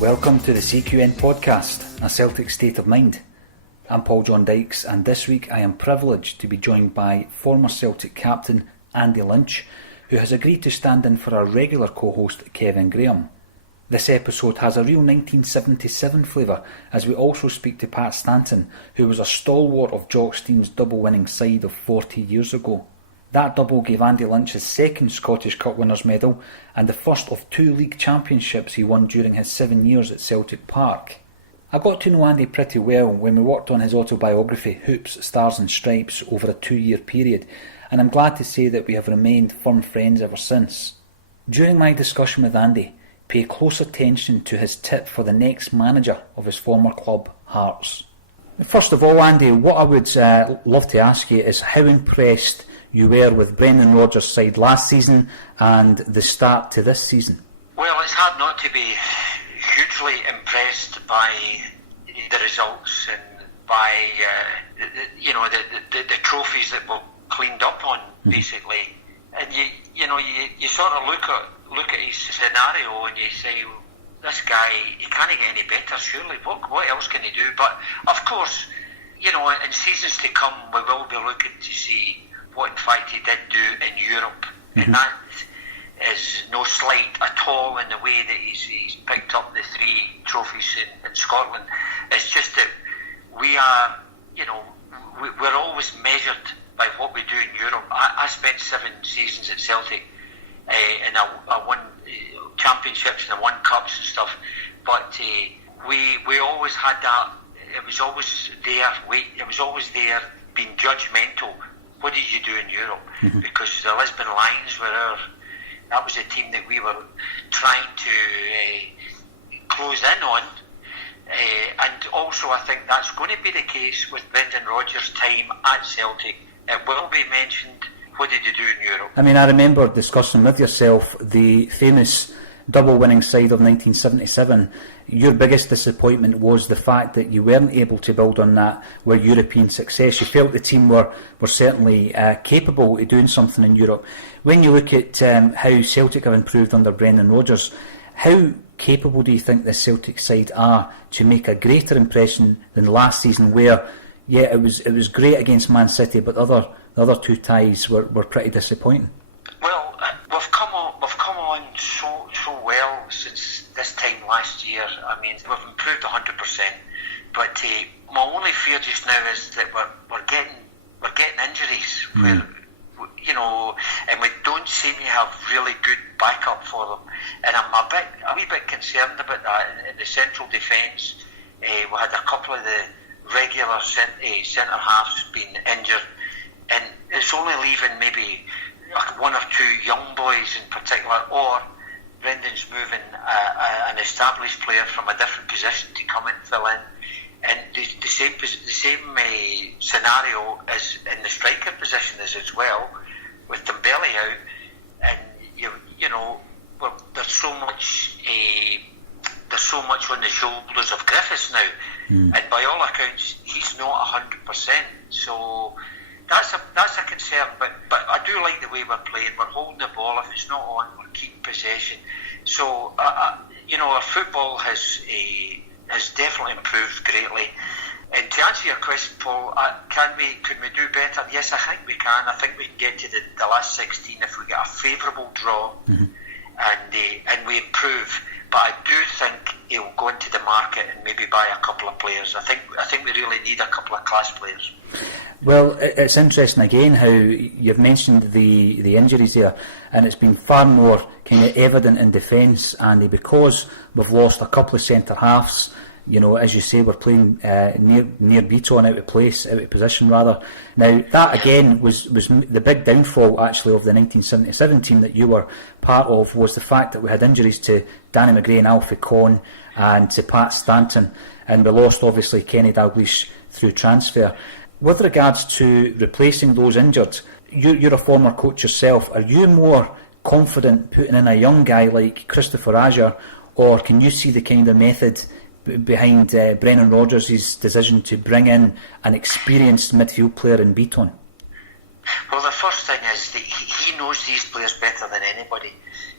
Welcome to the CQN podcast, a Celtic State of Mind. I'm Paul John Dykes, and this week I am privileged to be joined by former Celtic captain Andy Lynch, who has agreed to stand in for our regular co-host Kieran Graham. This episode has a real 1977 flavour, as we also speak to Pat Stanton, who was a stalwart of Jock Stein's double-winning side of 40 years ago. That double gave Andy Lynch his second Scottish Cup winners' medal and the first of 2 league championships he won during his 7 years at Celtic Park. I got to know Andy pretty well when we worked on his autobiography Hoops, Stars and Stripes over a 2-year period, and I'm glad to say that we have remained firm friends ever since. During my discussion with Andy, pay close attention to his tip for the next manager of his former club, Hearts. First of all, Andy, what I would love to ask you is how impressed you were with Brendan Rodgers' side last season and the start to this season. Well, it's hard not to be hugely impressed by the results and by the trophies that were cleaned up on, basically. And you sort of look at his scenario and you say, well, this guy, he can't get any better, surely. What else can he do? But of course, in seasons to come, we will be looking to see what in fact he did do in Europe, and that is no slight at all in the way that he's picked up the 3 trophies in Scotland. It's just that we are, we're always measured by what we do in Europe. I spent 7 seasons at Celtic, and I won championships and I won cups and stuff, but we always had that. It was always there. It was always there, being judgmental. What did you do in Europe? Because the Lisbon Lions that was a team that we were trying to close in on, and also I think that's going to be the case with Brendan Rodgers' time at Celtic. It will be mentioned, what did you do in Europe? I mean, I remember discussing with yourself the famous double-winning side of 1977. Your biggest disappointment was the fact that you weren't able to build on that with European success. You felt the team were certainly capable of doing something in Europe. When you look at how Celtic have improved under Brendan Rodgers, how capable do you think the Celtic side are to make a greater impression than last season, where, yeah, it was great against Man City, but the other 2 ties were pretty disappointing? Well, we've come on so well since this time last year. I mean, we've improved 100%. But my only fear just now is that we're getting injuries where, and we don't seem to have really good backup for them. And I'm a wee bit concerned about that. In the central defence, we had a couple of the regular centre halves being injured, and it's only leaving maybe 1 or 2 young boys in particular, or Brendan's moving an established player from a different position to come and fill in. And the same scenario as in the striker position as well, with Dembele out, and there's so much on the shoulders of Griffiths now, and by all accounts he's not 100%. So that's a concern, but I do like the way we're playing. We're holding the ball. If it's not on, we're keeping possession. So our football has definitely improved greatly. And to answer your question, Paul, can we do better? Yes, I think we can. I think we can get to the last 16 if we get a favourable draw, and we improve. But I do think he'll go into the market and maybe buy a couple of players. I think we really need a couple of class players. Well, it's interesting again how you've mentioned the injuries there, and it's been far more kind of evident in defence, Andy, because we've lost a couple of centre halves. As you say, we're playing near Beaton, out of position rather. Now, that again was the big downfall actually of the 1977 team that you were part of, was the fact that we had injuries to Danny McGrain and Alfie Conn and to Pat Stanton, and we lost obviously Kenny Dalglish through transfer. With regards to replacing those injured, you're a former coach yourself. Are you more confident putting in a young guy like Christopher Azure, or can you see the kind of method behind Brendan Rodgers' decision to bring in an experienced midfield player in Beaton? Well, the first thing is that he knows these players better than anybody.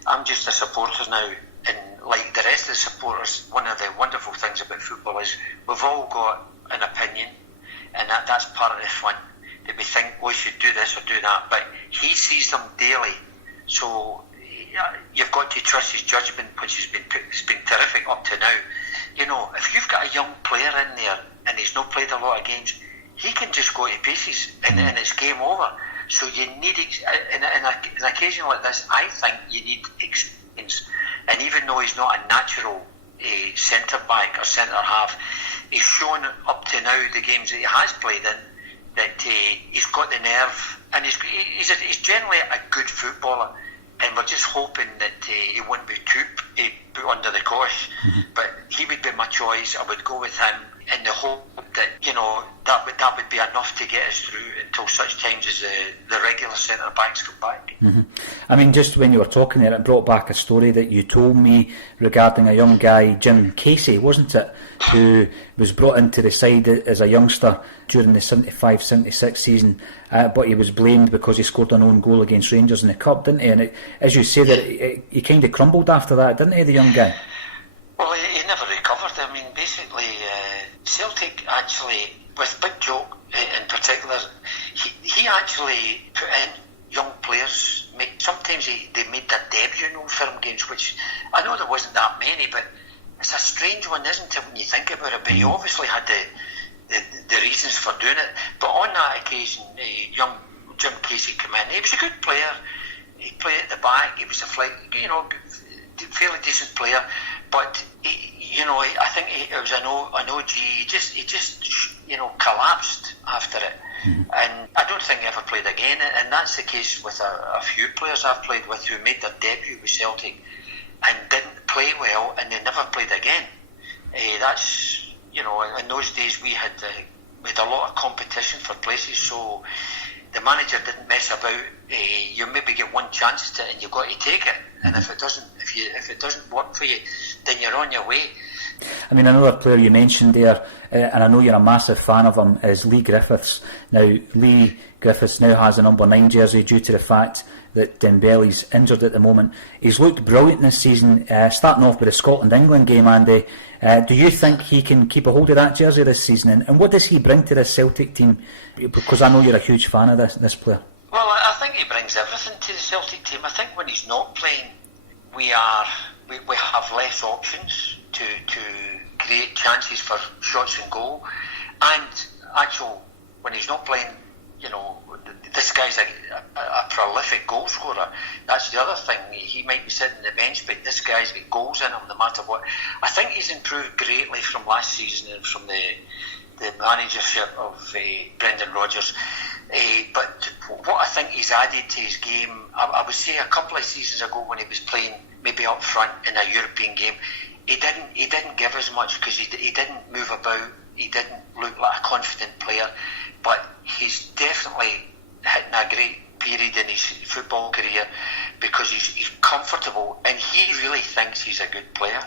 I'm just a supporter now, and like the rest of the supporters, one of the wonderful things about football is we've all got an opinion, and that's part of the fun. That we think we should do this or do that, but he sees them daily, so you've got to trust his judgment, which has been terrific up to now. You know, if you've got a young player in there and he's not played a lot of games, he can just go to pieces and it's game over. So you need, in an occasion like this, I think you need experience. And even though he's not a natural centre back or centre half, he's shown up to now the games that he has played in that he's got the nerve, and he's generally a good footballer. And we're just hoping that he won't be too put under the cosh. But he would be my choice. I would go with him in the hope that, you know, that would be enough to get us through until such times as the regular centre backs come back. I mean, just when you were talking there, it brought back a story that you told me regarding a young guy, Jim Casey, wasn't it, who was brought into the side as a youngster during the 75-76 season, but he was blamed because he scored an own goal against Rangers in the Cup, didn't he? And as you say, that he kind of crumbled after that, didn't he, the young guy? Well, he never recovered. I mean, basically, Celtic actually, with Big Joke in particular, he actually put in young players. Sometimes they made their debut in Old Firm games, which I know there wasn't that many, but it's a strange one, isn't it, when you think about it? But he obviously had the reasons for doing it. But on that occasion, young Jim Casey came in. He was a good player. He played at the back. He was a fairly decent player. But I think it was an OG. He just collapsed after it. And I don't think he ever played again. And that's the case with a few players I've played with who made their debut with Celtic and didn't play well, and they never played again. That's, in those days we had a lot of competition for places, so the manager didn't mess about. You maybe get one chance at it, and you've got to take it. And if it doesn't work for you, then you're on your way. I mean, another player you mentioned there, and I know you're a massive fan of him, is Leigh Griffiths. Now, Leigh Griffiths now has a number 9 jersey due to the fact that Dembele's injured at the moment. He's looked brilliant this season, starting off with the Scotland-England game, Andy. Do you think he can keep a hold of that jersey this season? And what does he bring to this Celtic team? Because I know you're a huge fan of this player. Well, I think he brings everything to the Celtic team. I think when he's not playing, we have less options to create chances for shots and goal. And when he's not playing, this guy's a prolific goal scorer. That's the other thing. He might be sitting on the bench, but this guy's got goals in him no matter what. I think he's improved greatly from last season and from the managership of Brendan Rodgers. But what I think he's added to his game, I would say a couple of seasons ago when he was playing maybe up front in a European game, he didn't give as much because he didn't move about. He didn't look like a confident player, but he's definitely hitting a great period in his football career because he's comfortable and he really thinks he's a good player.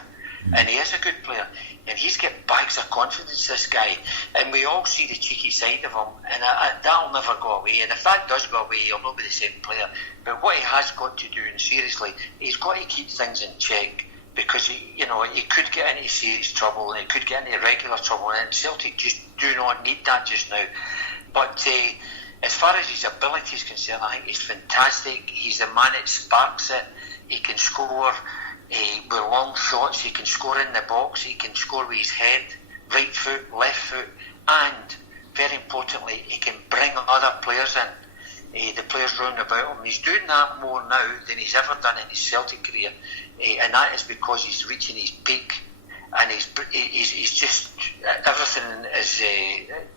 And he is a good player, and he's got bags of confidence, this guy, and we all see the cheeky side of him, and that'll never go away. And if that does go away, he'll not be the same player. But what he has got to do, and seriously, he's got to keep things in check, because he could get into serious trouble and he could get into regular trouble, and Celtic just do not need that just now. But as far as his ability is concerned, I think he's fantastic. He's the man that sparks it. He can score with long shots, he can score in the box, he can score with his head, right foot, left foot, and very importantly, he can bring other players in, the players round about him. He's doing that more now than he's ever done in his Celtic career, and that is because he's reaching his peak, and he's just, everything is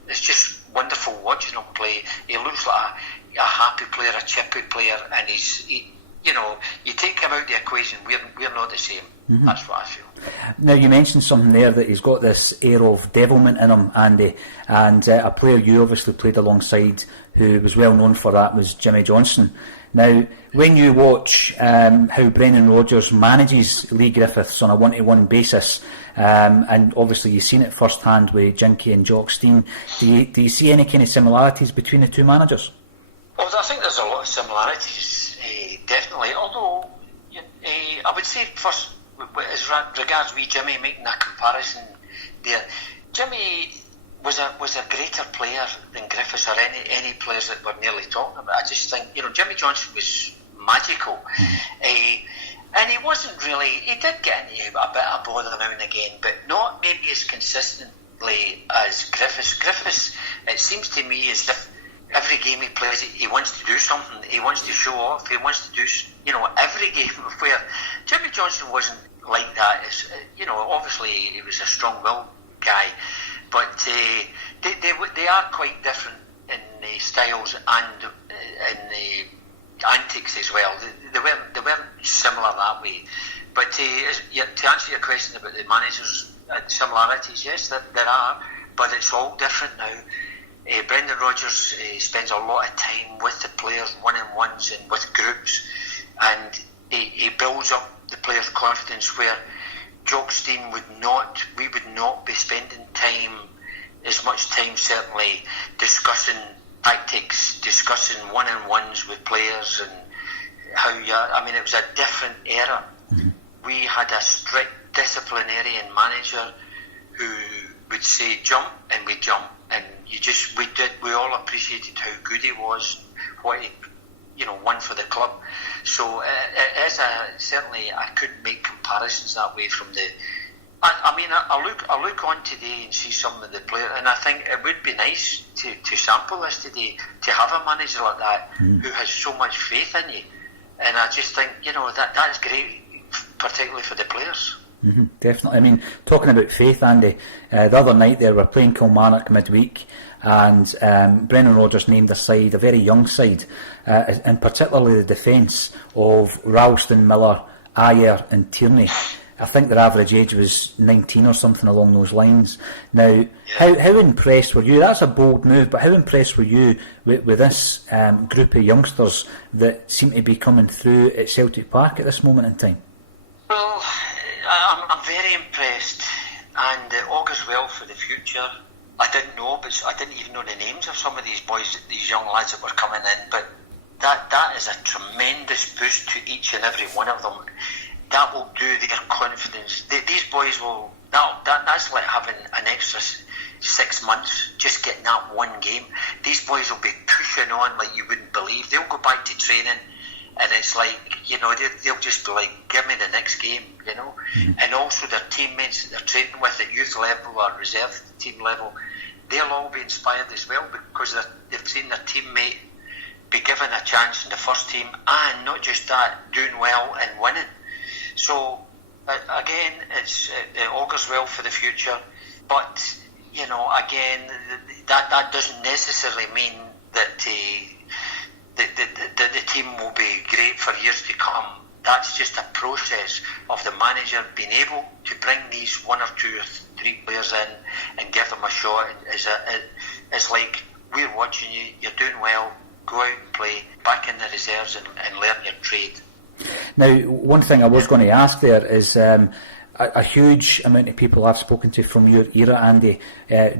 it's just wonderful watching him play. He looks like a happy player, a chippy player, and you take him out the equation, we're not the same. That's what I feel. Now, you mentioned something there, that he's got this air of devilment in him, Andy, and a player you obviously played alongside who was well known for that was Jimmy Johnstone. Now, when you watch how Brendan Rodgers manages Leigh Griffiths on a one-to-one basis, and obviously you've seen it firsthand with Jinky and Jock Stein, do you see any kind of similarities between the two managers? Well, I think there's a lot of similarities, definitely. Although I would say first as regards wee Jimmy making a comparison there, Jimmy was a greater player than Griffiths or any players that we're nearly talking about. I just think, Jimmy Johnson was magical. And he wasn't really, he did get into a bit of bother now and again, but not maybe as consistently as Griffiths. Griffiths, it seems to me, as if every game he plays, he wants to do something, he wants to show off, he wants to do, every game, where Jimmy Johnson wasn't like that. Obviously he was a strong-willed guy, but they are quite different in the styles and in the antics as well. They weren't similar that way. But to answer your question about the managers and similarities, yes, there are, but it's all different now. Brendan Rodgers spends a lot of time with the players, one-on-ones and with groups, and he builds up the players' confidence, where Jock Stein we would not be spending as much time certainly discussing tactics, discussing one-on-ones with players and it was a different era. Mm-hmm. We had a strict disciplinarian manager who would say jump, and we jump, and we all appreciated how good he was, what he won for the club. So certainly I couldn't make comparisons that way from the. I look on today and see some of the players, and I think it would be nice to sample this today, to have a manager like that who has so much faith in you, and I just think that is great, particularly for the players. Mm-hmm, definitely. Talking about faith, Andy, the other night there we're playing Kilmarnock midweek, and Brendan Rodgers named a side, a very young side, and particularly the defence of Ralston, Miller, Ayer and Tierney. I think their average age was 19 or something along those lines. Now, how impressed were you? That's a bold move, but how impressed were you with this group of youngsters that seem to be coming through at Celtic Park at this moment in time? Well, I'm very impressed, and it augurs well for the future. I didn't even know the names of some of these boys, these young lads that were coming in, but that is a tremendous boost to each and every one of them. That will do their confidence. These boys will. That's like having an extra 6 months just getting that one game. These boys will be pushing on like you wouldn't believe. They'll go back to training, and it's like they'll just be like, give me the next game, Mm-hmm. And also their teammates that they're training with at youth level or reserve team level, they'll all be inspired as well, because they've seen their teammate be given a chance in the first team, and not just that, doing well and winning. So again, it augurs well for the future, but again, that doesn't necessarily mean that the team will be great for years to come. That's just a process of the manager being able to bring these 1 or 2 or 3 players in and give them a shot. It's like, we're watching you, you're doing well, go out and play, back in the reserves and learn your trade. Now, one thing I was going to ask there is a huge amount of people I've spoken to from your era, Andy,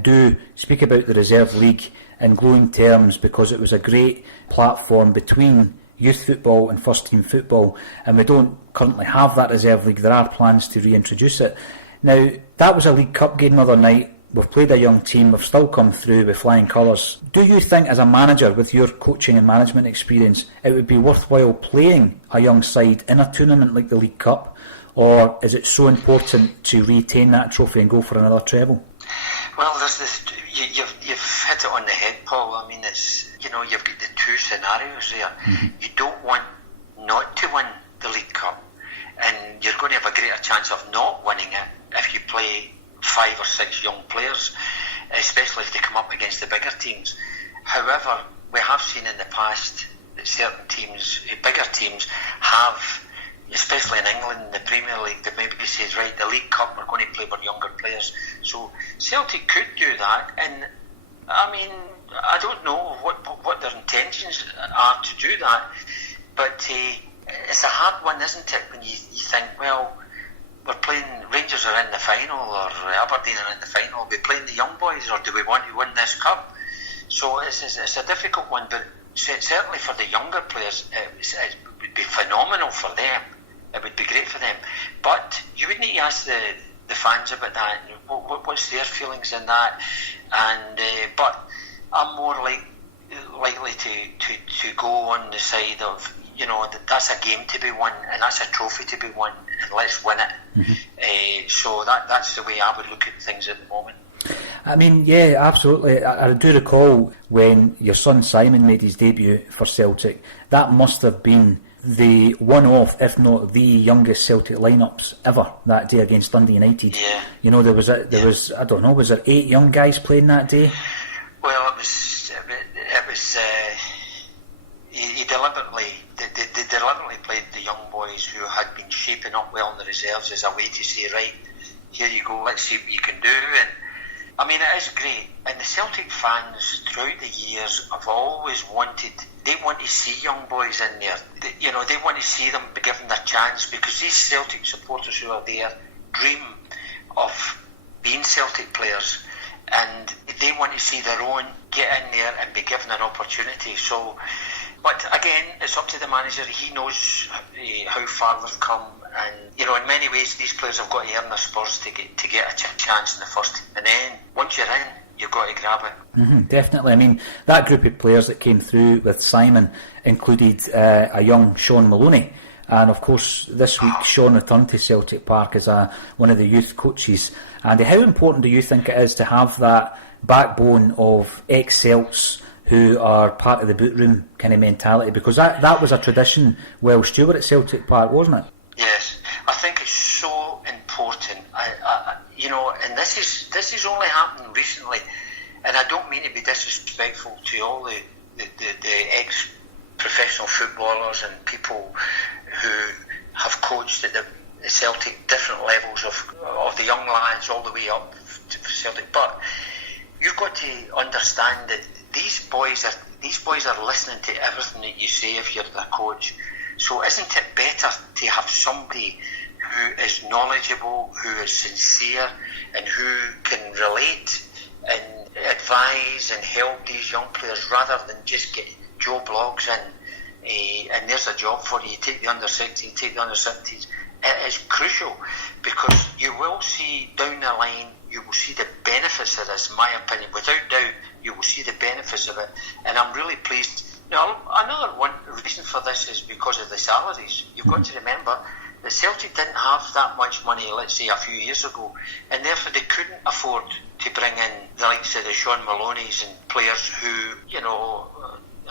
do speak about the Reserve League in glowing terms, because it was a great platform between youth football and first team football, and we don't currently have that Reserve League. There are plans to reintroduce it. Now, that was a League Cup game the other night. We've played a young team, we've still come through with flying colours. Do you think, as a manager with your coaching and management experience, it would be worthwhile playing a young side in a tournament like the League Cup, or is it so important to retain that trophy and go for another treble? Well, there's this. You've hit it on the head, Paul. It's you've got the 2 scenarios there. Mm-hmm. You don't want not to win the League Cup, and you're going to have a greater chance of not winning it if you play 5 or 6 young players, especially if they come up against the bigger teams. However, we have seen in the past that certain teams, bigger teams, have, especially in England, in the Premier League, they maybe says, right, the League Cup, we're going to play with younger players. So Celtic could do that, and I don't know what their intentions are to do that, but it's a hard one, isn't it, when you think, well, we're playing, Rangers are in the final, or Aberdeen are in the final, are we playing the young boys, or do we want to win this cup? So it's a difficult one, but certainly for the younger players, it would be phenomenal for them it would be great for them. But you would need to ask the fans about that. What's their feelings in that? And but I'm more likely to go on the side of, that's a game to be won and that's a trophy to be won, and let's win it. So that's the way I would look at things at the moment. I mean, yeah, absolutely. I do recall when your son Simon made his debut for Celtic. That must have been the one-off, if not the youngest Celtic lineups ever that day against Dundee United. Yeah. There was I don't know, was there 8 young guys playing that day? Well, it was. He deliberately. They deliberately played the young boys who had been shaping up well in the reserves as a way to say, right, here you go, let's see what you can do. And I mean, it is great. And the Celtic fans throughout the years have always they want to see young boys in there. They want to see them be given their chance, because these Celtic supporters who are there dream of being Celtic players, and they want to see their own get in there and be given an opportunity. So, but again, it's up to the manager. He knows how far they've come, and in many ways, these players have got to earn their spurs to get a chance in the first. And then once you're in, you've got to grab it. Definitely. I mean, that group of players that came through with Simon included a young Sean Maloney. And of course, this week Sean returned to Celtic Park as one of the youth coaches. And how important do you think it is to have that backbone of ex-Celts who are part of the boot room kind of mentality? Because that was a tradition well steward at Celtic Park, wasn't it? Yes, I think it's so important. And this is only happening recently. And I don't mean to be disrespectful to all the ex-professional footballers and people who have coached at the Celtic different levels of the young lads all the way up to Celtic. But you've got to understand that these boys are listening to everything that you say if you're their coach. So isn't it better to have somebody who is knowledgeable, who is sincere, and who can relate and advise and help these young players, rather than just get Joe Blogs in and there's a job for you. You take the under-16, take the under-17s. It is crucial, because you will see down the line, you will see the benefits of this, in my opinion. Without doubt, you will see the benefits of it. And I'm really pleased. Another one reason for this is because of the salaries. You've got to remember, the Celtic didn't have that much money, let's say, a few years ago, and therefore they couldn't afford to bring in the likes of the Sean Maloney's and players who,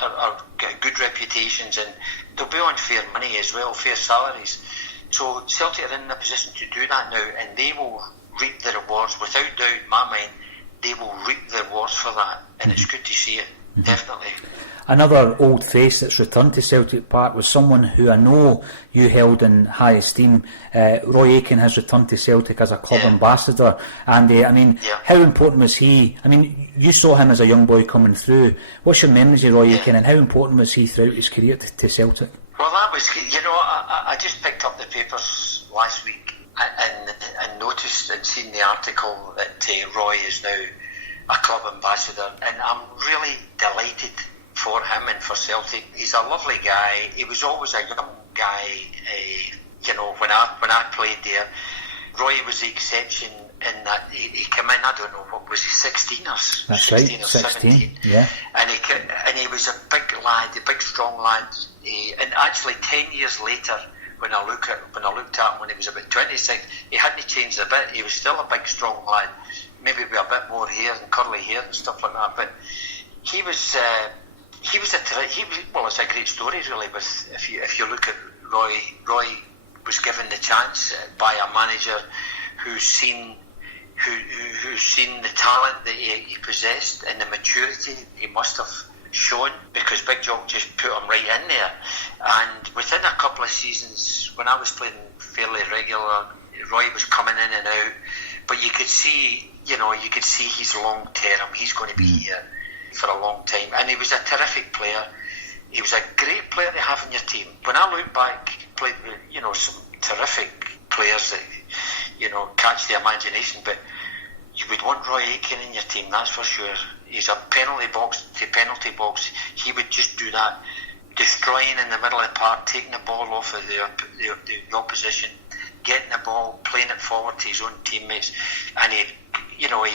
are got good reputations, and they'll be on fair money as well, fair salaries. So Celtic are in a position to do that now, and they will reap the rewards. Without doubt, in my mind, they will reap the rewards for that, and it's good to see it, definitely. Another old face that's returned to Celtic Park was someone who I know you held in high esteem. Roy Aitken has returned to Celtic as a club ambassador. And how important was he? I mean, you saw him as a young boy coming through. What's your memories of Roy Aitken, and how important was he throughout his career to Celtic? Well, that was, I just picked up the papers last week and noticed and seen the article that Roy is now a club ambassador, and I'm really delighted for him and for Celtic. He's a lovely guy. He was always a young guy. When I played there, Roy was the exception in that he came in. I don't know, what was he, 16 or 16 or 17? Yeah. And he was a big lad, a big strong lad. And actually, 10 years later, when I looked at him when he was about 26, he hadn't changed a bit. He was still a big strong lad, maybe with a bit more hair and curly hair and stuff like that. But he was. Well, it's a great story, really. But if you look at Roy was given the chance by a manager who's seen the talent that he possessed and the maturity he must have shown, because Big Jock just put him right in there. And within a couple of seasons, when I was playing fairly regular, Roy was coming in and out. But you could see he's long term. He's going to be here for a long time, and he was a terrific player. He was a great player to have in your team. When I look back, played with some terrific players that catch the imagination, but you would want Roy Aitken in your team, that's for sure. He's a penalty box to penalty box. He would just do that destroying in the middle of the park, taking the ball off of the opposition, getting the ball, playing it forward to his own teammates, and he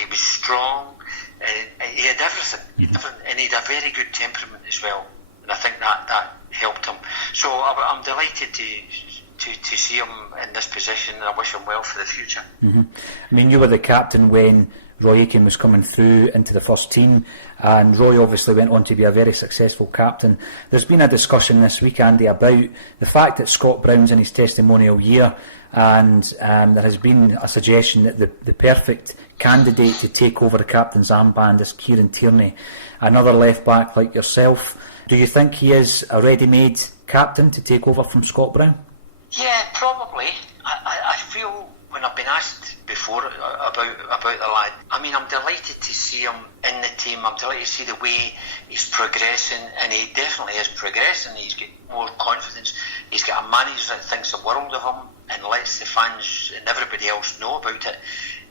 was strong. He had everything, and he had a very good temperament as well, and I think that helped him. So I'm delighted to see him in this position, and I wish him well for the future. Mm-hmm. I mean, you were the captain when Roy Aitken was coming through into the first team, and Roy obviously went on to be a very successful captain. There's been a discussion this week, Andy, about the fact that Scott Brown's in his testimonial year, and there has been a suggestion that the perfect candidate to take over the captain's armband is Kieran Tierney, another left back like yourself. Do you think he is a ready-made captain to take over from Scott Brown? Yeah, probably. I feel, when I've been asked before about the lad, I mean, I'm delighted to see him in the team. I'm delighted to see the way he's progressing, and he definitely is progressing. He's got more confidence. He's got a manager that thinks the world of him and lets the fans and everybody else know about it.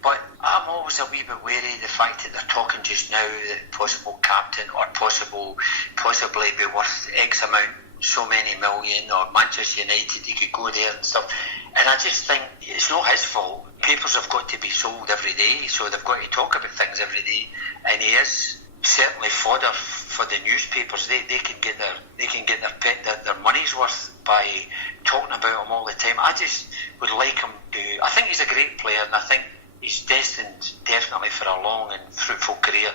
But I'm always a wee bit wary of the fact that they're talking just now that possible captain or possibly be worth X amount, so many million, or Manchester United, he could go there and stuff. And I just think it's not his fault. Papers have got to be sold every day, so they've got to talk about things every day. And he is certainly fodder for the newspapers. They can get their money's worth by talking about him all the time. I just would like him to. I think he's a great player, and I think he's destined definitely for a long and fruitful career.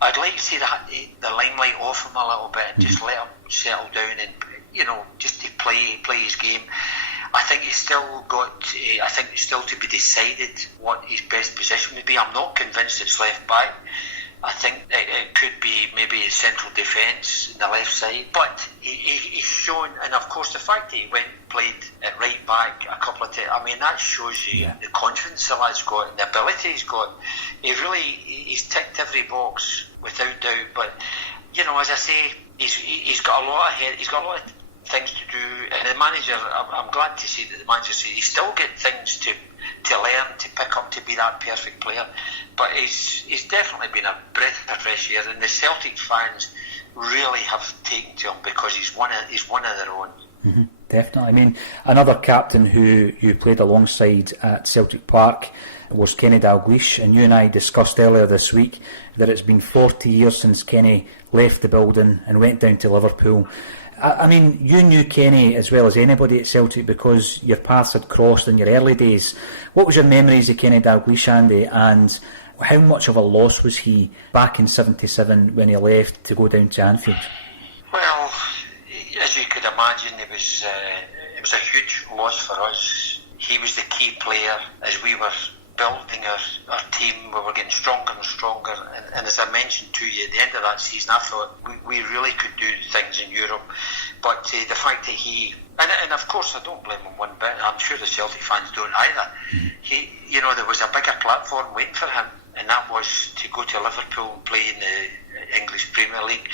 I'd like to see the limelight off him a little bit and just let him settle down and, just to play his game. I think he's still I think it's still to be decided what his best position would be. I'm not convinced it's left back. I think it could be maybe central defence in the left side, but he's shown, and of course the fact that he played at right back a couple of times, I mean, that shows you the confidence the lad's got and the ability he's got. He's ticked every box without doubt, but as I say, he's got a lot ahead. He's got a lot of things to do, and the manager, I'm glad to see that the manager says he's still got things to learn, to pick up, to be that perfect player. But he's definitely been a breath of fresh air, and the Celtic fans really have taken to him because he's one of their own. Mm-hmm, definitely. I mean, another captain who you played alongside at Celtic Park was Kenny Dalglish, and you and I discussed earlier this week that it's been 40 years since Kenny left the building and went down to Liverpool. I mean, you knew Kenny as well as anybody at Celtic because your paths had crossed in your early days. What was your memories of Kenny Dalglish, Andy, and how much of a loss was he back in '77 when he left to go down to Anfield? Well, as you could imagine, it was a huge loss for us. He was the key player as we were building our team. We were getting stronger and stronger, and as I mentioned to you at the end of that season, I thought we really could do things in Europe. But the fact that and of course I don't blame him one bit, I'm sure the Celtic fans don't either. Mm-hmm. There was a bigger platform waiting for him, and that was to go to Liverpool and play in the English Premier League.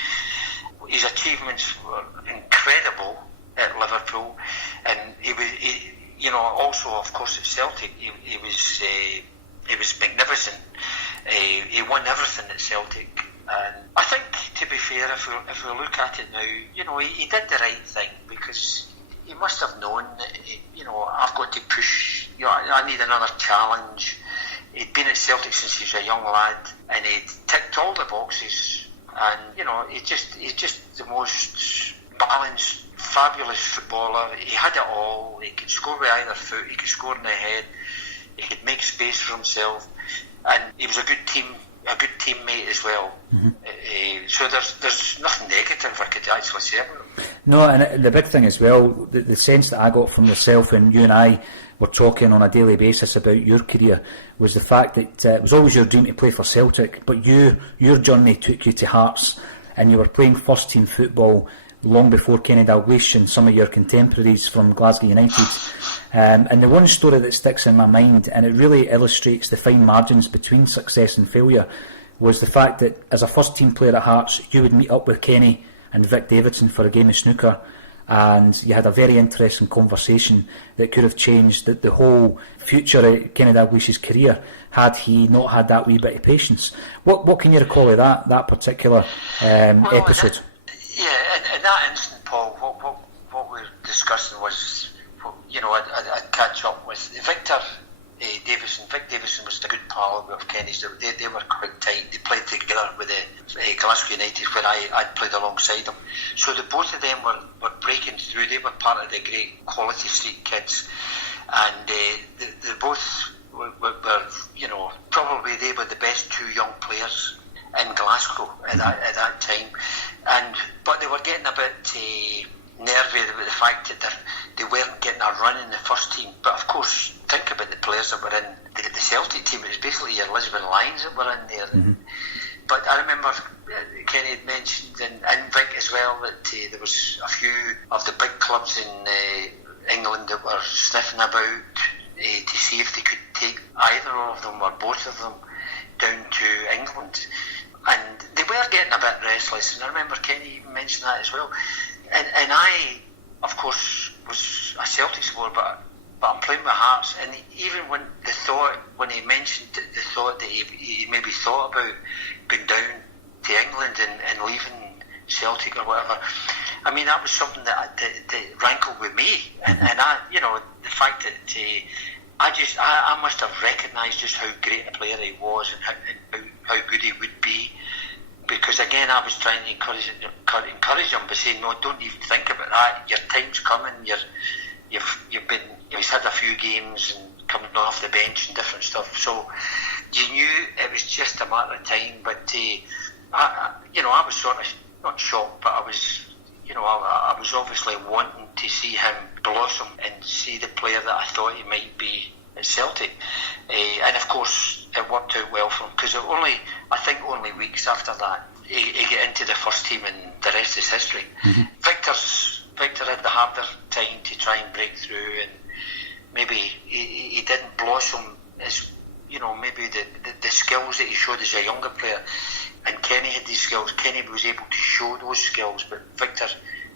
His achievements were incredible at Liverpool, and he also, of course, at Celtic, he was magnificent. He won everything at Celtic, and I think, to be fair, if we look at it now, he did the right thing because he must have known that, I've got to push. I need another challenge. He'd been at Celtic since he was a young lad, and he'd ticked all the boxes, and he's just the most balanced, fabulous footballer. He had it all. He could score with either foot. He could score in the head. He could make space for himself, and he was a good teammate as well. Mm-hmm. So there's nothing negative I could actually say about him. No, and the big thing as well, the sense that I got from yourself and you and I were talking on a daily basis about your career, was the fact that it was always your dream to play for Celtic, but your journey took you to Hearts, and you were playing first team football long before Kenny Dalglish and some of your contemporaries from Glasgow United. And the one story that sticks in my mind, and it really illustrates the fine margins between success and failure, was the fact that as a first team player at Hearts, you would meet up with Kenny and Vic Davidson for a game of snooker, and you had a very interesting conversation that could have changed the whole future of Kenny Dalglish's career had he not had that wee bit of patience. What can you recall of that particular episode? In that instant, Paul, discussing was, I'd catch up with Victor Davison. Vic Davison was a good pal of Kenny's. They were quite tight. They played together with Glasgow United, where I'd played alongside them. So the both of them were breaking through. They were part of the great Quality Street kids, and they both were probably they were the best two young players in Glasgow at that time, but they were getting a bit nervy about the fact that they weren't getting a run in the first team. But of course, think about the players that were in the Celtic team. It was basically your Lisbon Lions that were in there. Mm-hmm. But I remember Kenny had mentioned, and Vic as well, that there was a few of the big clubs in England that were sniffing about to see if they could take either of them or both of them down to England. And they were getting a bit restless, and I remember Kenny even mentioned that as well. And I, of course, was a Celtic supporter, but I'm playing with Hearts. And even when he mentioned the thought that he maybe thought about going down to England and leaving Celtic or whatever, I mean, that was something that rankled with me. And I, the fact that I must have recognised just how great a player he was and how good he would be. Because again, I was trying to encourage him by saying, no, don't even think about that. Your time's coming. You've been. He's had a few games and coming off the bench and different stuff. So you knew it was just a matter of time. But I was sort of not shocked, but I was obviously wanting to see him blossom and see the player that I thought he might be at Celtic. And of course, it worked out well for him, because I think only weeks after that he got into the first team, and the rest is history. Mm-hmm. Victor had the harder time to try and break through, and maybe he didn't blossom as maybe the skills that he showed as a younger player. And Kenny had these skills. Kenny was able to show those skills, but Victor,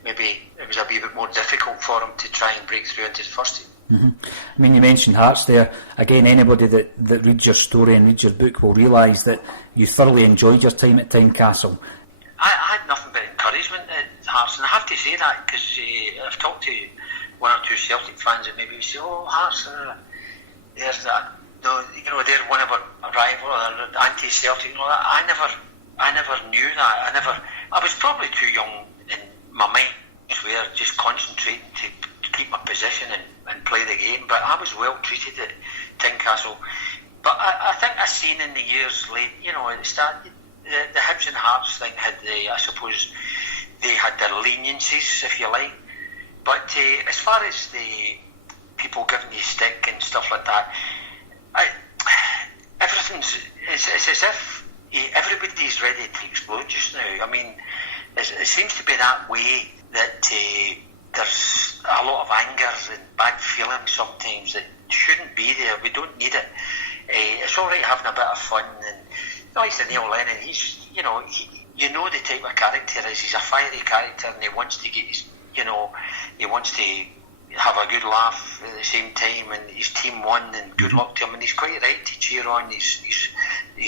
maybe it was a wee bit more difficult for him to try and break through into the first team. Mm-hmm. I mean, you mentioned Hearts there. Again, anybody that reads your story and reads your book will realise that you thoroughly enjoyed your time at Tynecastle. I had nothing but encouragement at Hearts, and I have to say that because I've talked to one or two Celtic fans that maybe say, "Oh, Hearts, there's that. No, they're one of our rival, or anti-Celtic." And all that. I never knew that. I was probably too young in my mind. Where just concentrating to keep my position and play the game, but I was well treated at Tynecastle. But I think I seen in the years late, at the start, the Hibs and Hearts thing had I suppose they had their leniencies, if you like. But as far as the people giving you stick and stuff like that, it's as if everybody's ready to explode just now. I mean, it seems to be that way, that there's a lot of anger and bad feeling sometimes that shouldn't be there. We don't need it. It's all right having a bit of fun. And he's the Neil Lennon. He's, the type of character is. He's a fiery character, and he wants to get he wants to have a good laugh at the same time. And his team won, and good luck to him. And he's quite right to cheer on his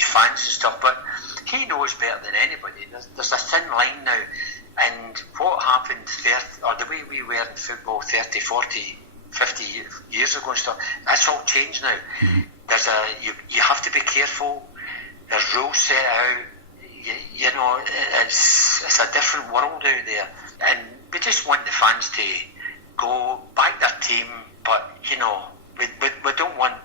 fans and stuff. But he knows better than anybody. There's a thin line now. And what happened the way we were in football 30, 40, 50 years ago and stuff, that's all changed now. Mm-hmm. There's you have to be careful. There's rules set out. It's a different world out there. And we just want the fans to go back their team, but we don't want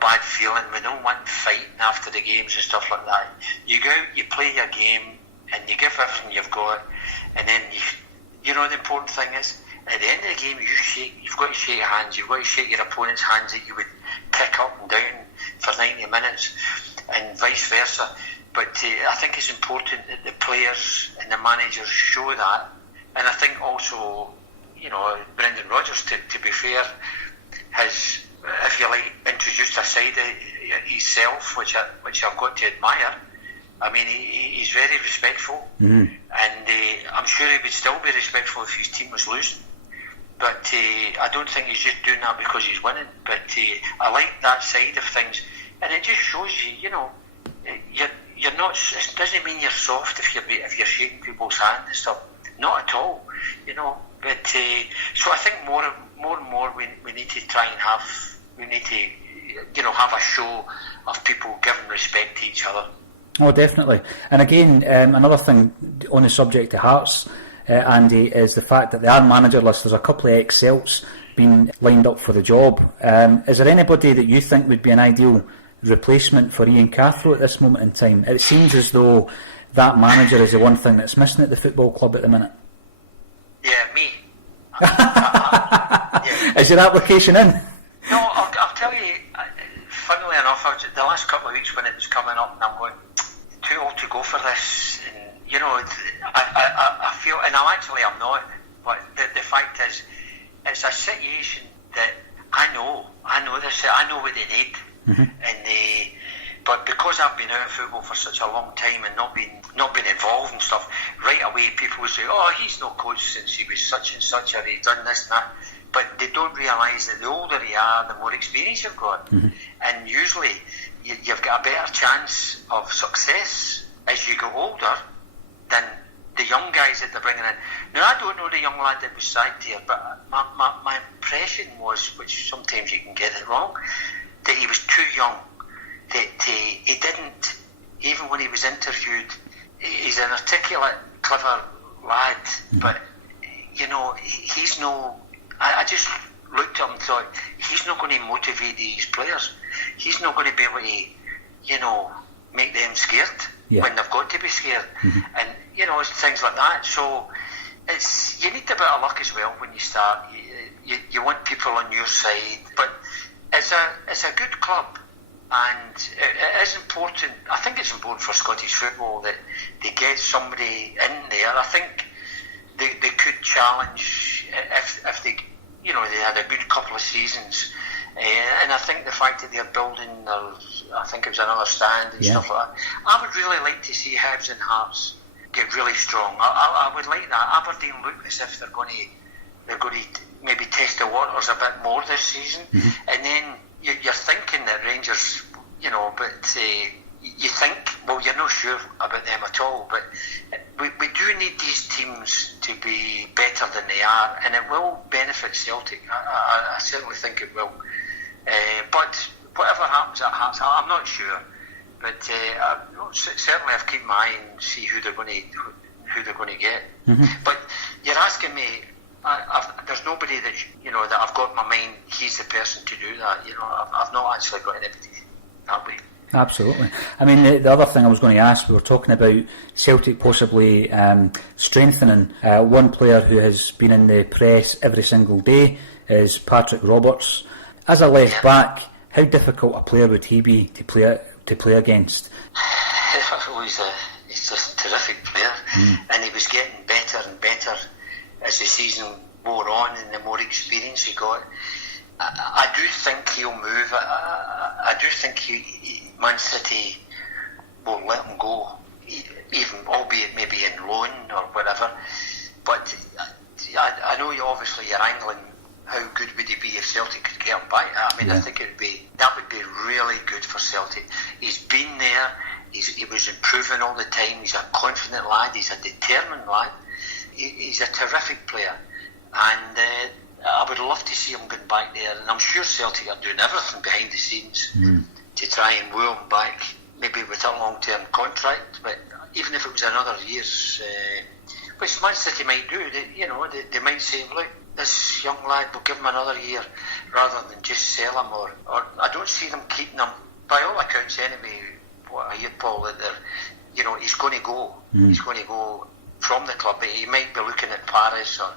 bad feeling. We don't want fighting after the games and stuff like that. You go out, you play your game, and you give everything you've got, and then the important thing is, at the end of the game, you've got to shake hands. You've got to shake your opponent's hands that you would kick up and down for 90 minutes, and vice versa. But I think it's important that the players and the managers show that. And I think also, Brendan Rodgers, to be fair, has, if you like, introduced a side of himself which I've got to admire. I mean, he's very respectful, and I'm sure he would still be respectful if his team was losing. But I don't think he's just doing that because he's winning. But I like that side of things, and it just shows you, you're not. It doesn't mean you're soft if you're shaking people's hand and stuff. Not at all. But so I think more and more we need to try and have have a show of people giving respect to each other. Oh, definitely. And again, another thing on the subject of Hearts, Andy, is the fact that the our manager list, there's a couple of ex-Celts being lined up for the job. Is there anybody that you think would be an ideal replacement for Ian Cathro at this moment in time? It seems as though that manager is the one thing that's missing at the football club at the minute. Yeah, me. Yeah. Is your application in? No, I'll tell you, funnily enough, the last couple of weeks when it was coming up, and I'm going, too old to go for this. And, I feel, and I'm not, but the fact is, it's a situation that I know this, I know what they need. And but because I've been out of football for such a long time and not been involved and stuff, right away people will say, oh, he's no coach since he was such and such, or he's done this and that. But they don't realise that the older you are, the more experience you've got. And usually you've got a better chance of success as you get older than the young guys that they're bringing in. Now, I don't know the young lad that was signed here, but my impression was, which sometimes you can get it wrong, that he was too young. That he didn't, even when he was interviewed, he's an articulate, clever lad, but, he's no... I just looked at him and thought, he's not going to motivate these players. He's not going to be able to, make them scared when they've got to be scared. And, it's things like that. So you need a bit of luck as well when you start. You want people on your side. But it's a good club, and it is important. I think it's important for Scottish football that they get somebody in there. I think they could challenge if they... they had a good couple of seasons, and I think the fact that they're building, I think it was another stand and stuff like that. I would really like to see Hibs and Hearts get really strong. I would like that. Aberdeen look as if they're going to maybe test the waters a bit more this season, and then you're thinking that Rangers, but you think, well, you're not sure about them at all, but we do need these teams to be better than they are, and it will benefit Celtic. I certainly think it will. But whatever happens at Hearts, I'm not sure. But certainly I've kept my eye and see who they're going to get. But you're asking me, there's nobody that that I've got in my mind. He's the person to do that. I've not actually got anybody that way. Absolutely. I mean, the other thing I was going to ask, we were talking about Celtic possibly strengthening. One player who has been in the press every single day is Paddy Roberts. As a left back, how difficult a player would he be to play against? He's just a terrific player, and he was getting better and better as the season wore on, and the more experience he got. I do think he'll move. I do think Man City will let him go, even albeit maybe in loan or whatever. But I know obviously you're angling. How good would he be if Celtic could get him back? I mean, I think that would be really good for Celtic. He's been there. He was improving all the time. He's a confident lad. He's a determined lad. He's a terrific player, and I would love to see him going back there. And I'm sure Celtic are doing everything behind the scenes to try and woo him back, maybe with a long-term contract. But even if it was another year's, which Man City might do, they might say, look, this young lad, we'll give him another year rather than just sell him. Or I don't see them keeping him. By all accounts, anyway, what I hear, Paul, that he's going to go. He's going to go from the club. He might be looking at Paris or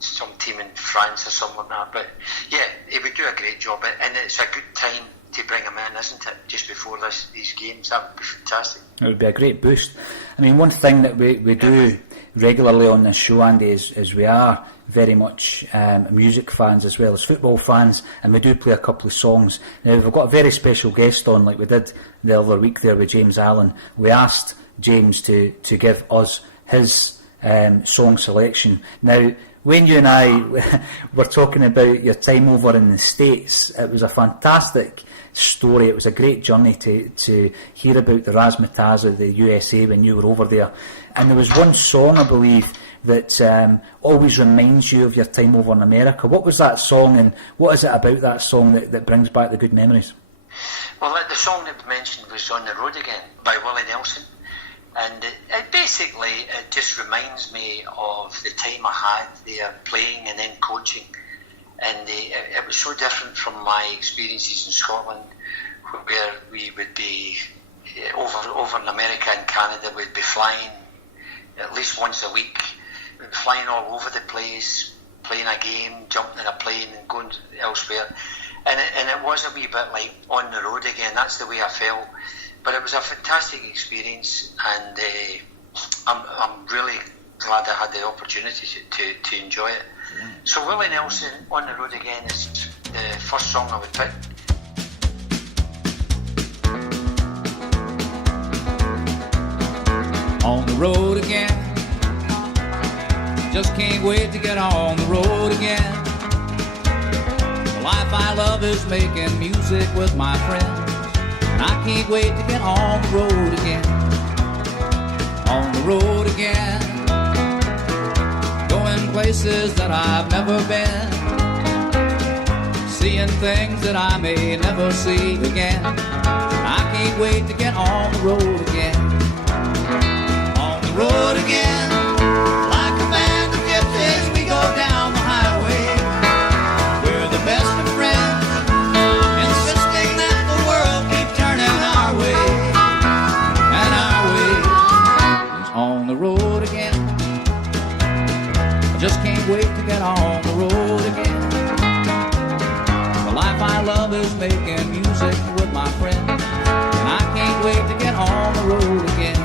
some team in France or something like that. But yeah, he would do a great job, and it's a good time to bring him in, isn't it? Just before these games, that would be fantastic. It would be a great boost. I mean, one thing that we do regularly on this show, Andy, is we are very much music fans as well as football fans, and we do play a couple of songs. Now, we've got a very special guest on, like we did the other week there with James Allen. We asked James to give us his song selection. Now, when you and I were talking about your time over in the States, it was a fantastic story. It was a great journey to hear about the razzmatazz of the USA when you were over there. And there was one song, I believe, that always reminds you of your time over in America. What was that song, and what is it about that song that brings back the good memories? Well, the song that we mentioned was On the Road Again by Willie Nelson, and it basically just reminds me of the time I had there playing and then coaching, and it was so different from my experiences in Scotland, where we would be over in America and Canada. We'd be flying at least once a week, flying all over the place, playing a game, jumping in a plane and going elsewhere. And it was a wee bit like on the road again. That's the way I felt. But it was a fantastic experience, and I'm really glad I had the opportunity to enjoy it. So Willie Nelson, On the Road Again, is the first song I would pick. On the road again, just can't wait to get on the road again. The life I love is making music with my friends, and I can't wait to get on the road again. On the road again, going places that I've never been, seeing things that I may never see again. I can't wait to get on the road again. On the road again, like a band of gypsies, we go down the highway. We're the best of friends, insisting that the world keep turning our way. And our way is on the road again. I just can't wait to get on the road again. The life I love is making music with my friends, and I can't wait to get on the road again.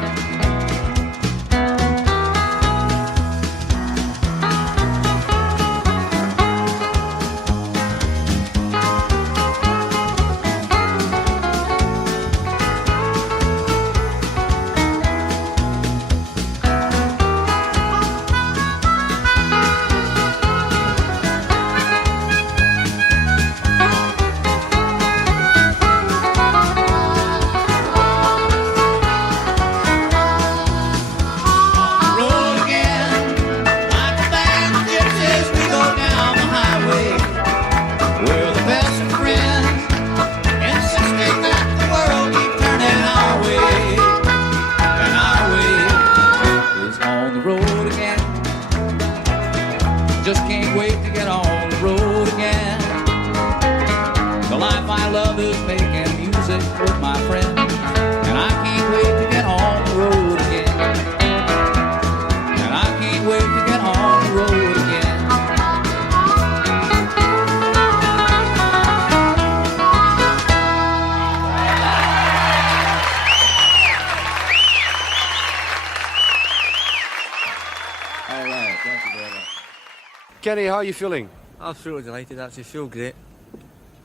Kenny, how are you feeling? Absolutely delighted, actually. Feel great.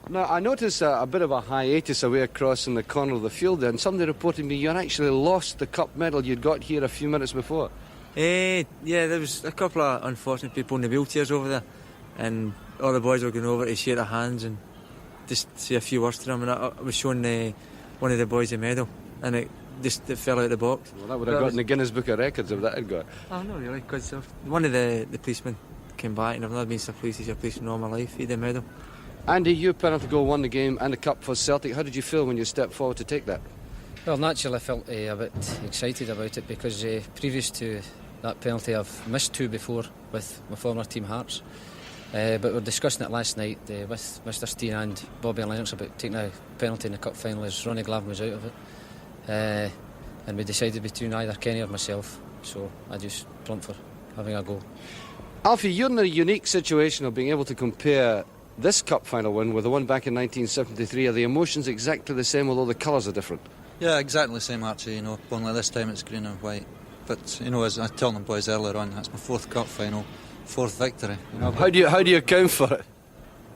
Now, I noticed a bit of a hiatus away across in the corner of the field there, and somebody reported me you had actually lost the cup medal you'd got here a few minutes before. Yeah, there was a couple of unfortunate people in the wheelchairs over there, and all the boys were going over to shake their hands and just say a few words to them, and I was showing one of the boys a medal, and it fell out of the box. Well, that would have got in the Guinness Book of Records if that had got. Oh, no, really, because one of the policemen came back, and I've never been so pleased as a policeman all my life. He had the medal. Andy, your penalty goal won the game and the cup for Celtic. How did you feel when you stepped forward to take that? Well, naturally I felt a bit excited about it, because previous to that penalty I've missed two before with my former team Hearts. But we were discussing it last night with Mr Steen and Bobby Lennox about taking a penalty in the cup final as Ronnie Glavin was out of it. And we decided between either Kenny or myself, so I just plumped for having a go. Alfie, you're in a unique situation of being able to compare this cup final win with the one back in 1973. Are the emotions exactly the same, although the colours are different? Yeah, exactly the same, Archie, only this time it's green and white. But, as I told the boys earlier on, that's my fourth cup final, fourth victory. How do you account for it?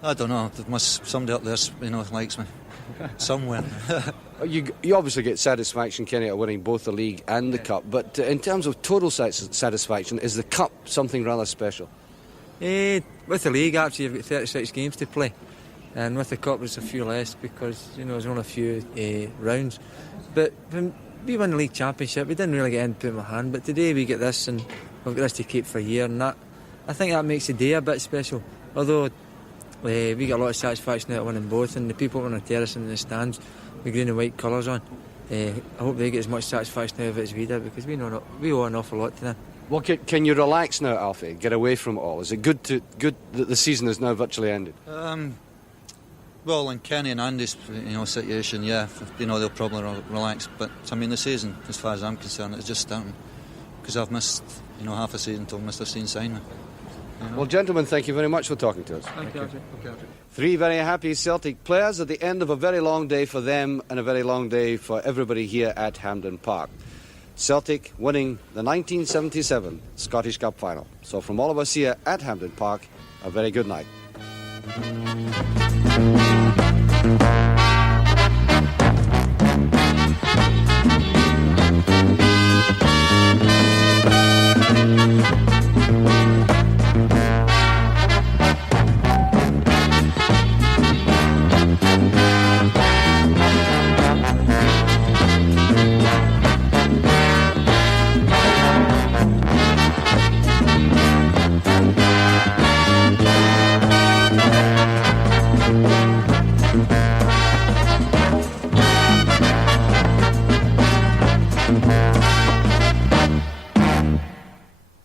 I don't know, there must somebody up there, likes me, somewhere. You obviously get satisfaction, Kenny, at winning both the league and the cup, but in terms of total satisfaction, is the cup something rather special? With the league, actually, you've got 36 games to play, and with the cup there's a few less because there's only a few rounds. But when we won the league championship, we didn't really get anything in my hand, but today we get this, and we've got this to keep for a year, and that I think that makes the day a bit special. Although we get a lot of satisfaction out of winning both, and the people on the terrace and in the stands with green and white colours on, I hope they get as much satisfaction out of it as we did, because we owe an awful lot to them. Well, can you relax now, Alfie? Get away from it all? Is it good that the season is now virtually ended? Well, in Kenny and Andy's situation, yeah, they'll probably relax. But I mean, the season, as far as I'm concerned, is just starting, because I've missed half a season until Mr. Steen signed me. Well, gentlemen, thank you very much for talking to us. Thank you. Three very happy Celtic players at the end of a very long day for them and a very long day for everybody here at Hampden Park. Celtic winning the 1977 Scottish Cup final. So from all of us here at Hampden Park, a very good night.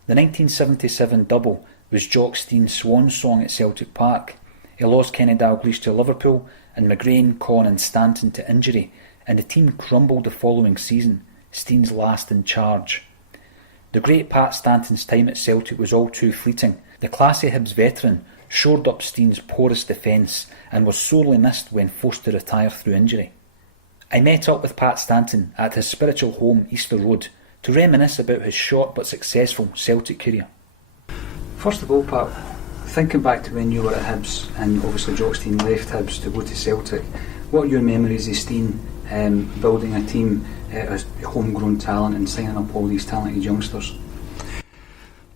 The 1977 double was Jock Steen's swan song at Celtic Park. He lost Kenny Dalglish to Liverpool and McGrain, Conn and Stanton to injury, and the team crumbled the following season, Steen's last in charge. The great Pat Stanton's time at Celtic was all too fleeting. The classy Hibs veteran shored up Steen's porous defence and was sorely missed when forced to retire through injury. I met up with Pat Stanton at his spiritual home, Easter Road, to reminisce about his short but successful Celtic career. First of all, Pat, thinking back to when you were at Hibs and obviously Jock Steen left Hibs to go to Celtic, what are your memories of Steen building a team as homegrown talent and signing up all these talented youngsters?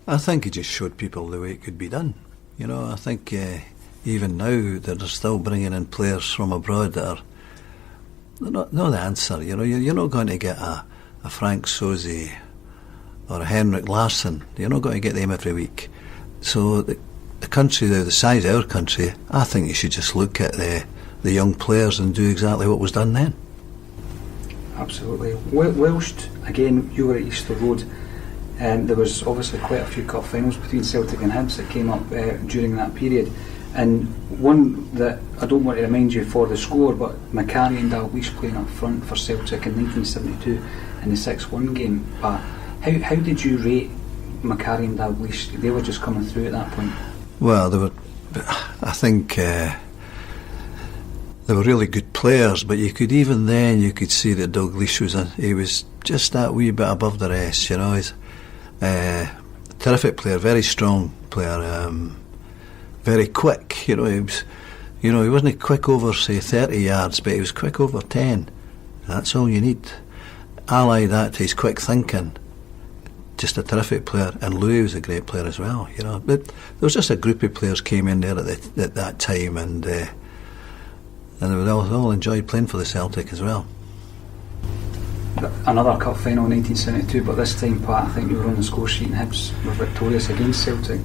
I think he just showed people the way it could be done. I think even now that they're still bringing in players from abroad that are not the answer. You're not going to get a Frank Sosie or a Henrik Larsson. You're not going to get them every week. So the country, the size of our country, I think you should just look at the young players and do exactly what was done then. Absolutely. Whilst, again, you were at Easter Road, there was obviously quite a few cup finals between Celtic and Hibs that came up during that period. And one that I don't want to remind you for the score, but Macari and Dalglish playing up front for Celtic in 1972 in the 6-1 game. But how did you rate Macari and Dalglish? They were just coming through at that point. Well, I think they were really good players, but you could see that Dalglish he was just that wee bit above the rest. He's a terrific player, very strong player. Very quick, he wasn't quick over say 30 yards, but he was quick over 10. That's all you need. Ally that to his quick thinking, just a terrific player. And Louis was a great player as well, But there was just a group of players came in there at that time, and they all enjoyed playing for the Celtic as well. Another cup final in 1972, but this time, Pat, I think you were on the score sheet and Hibs were victorious against Celtic.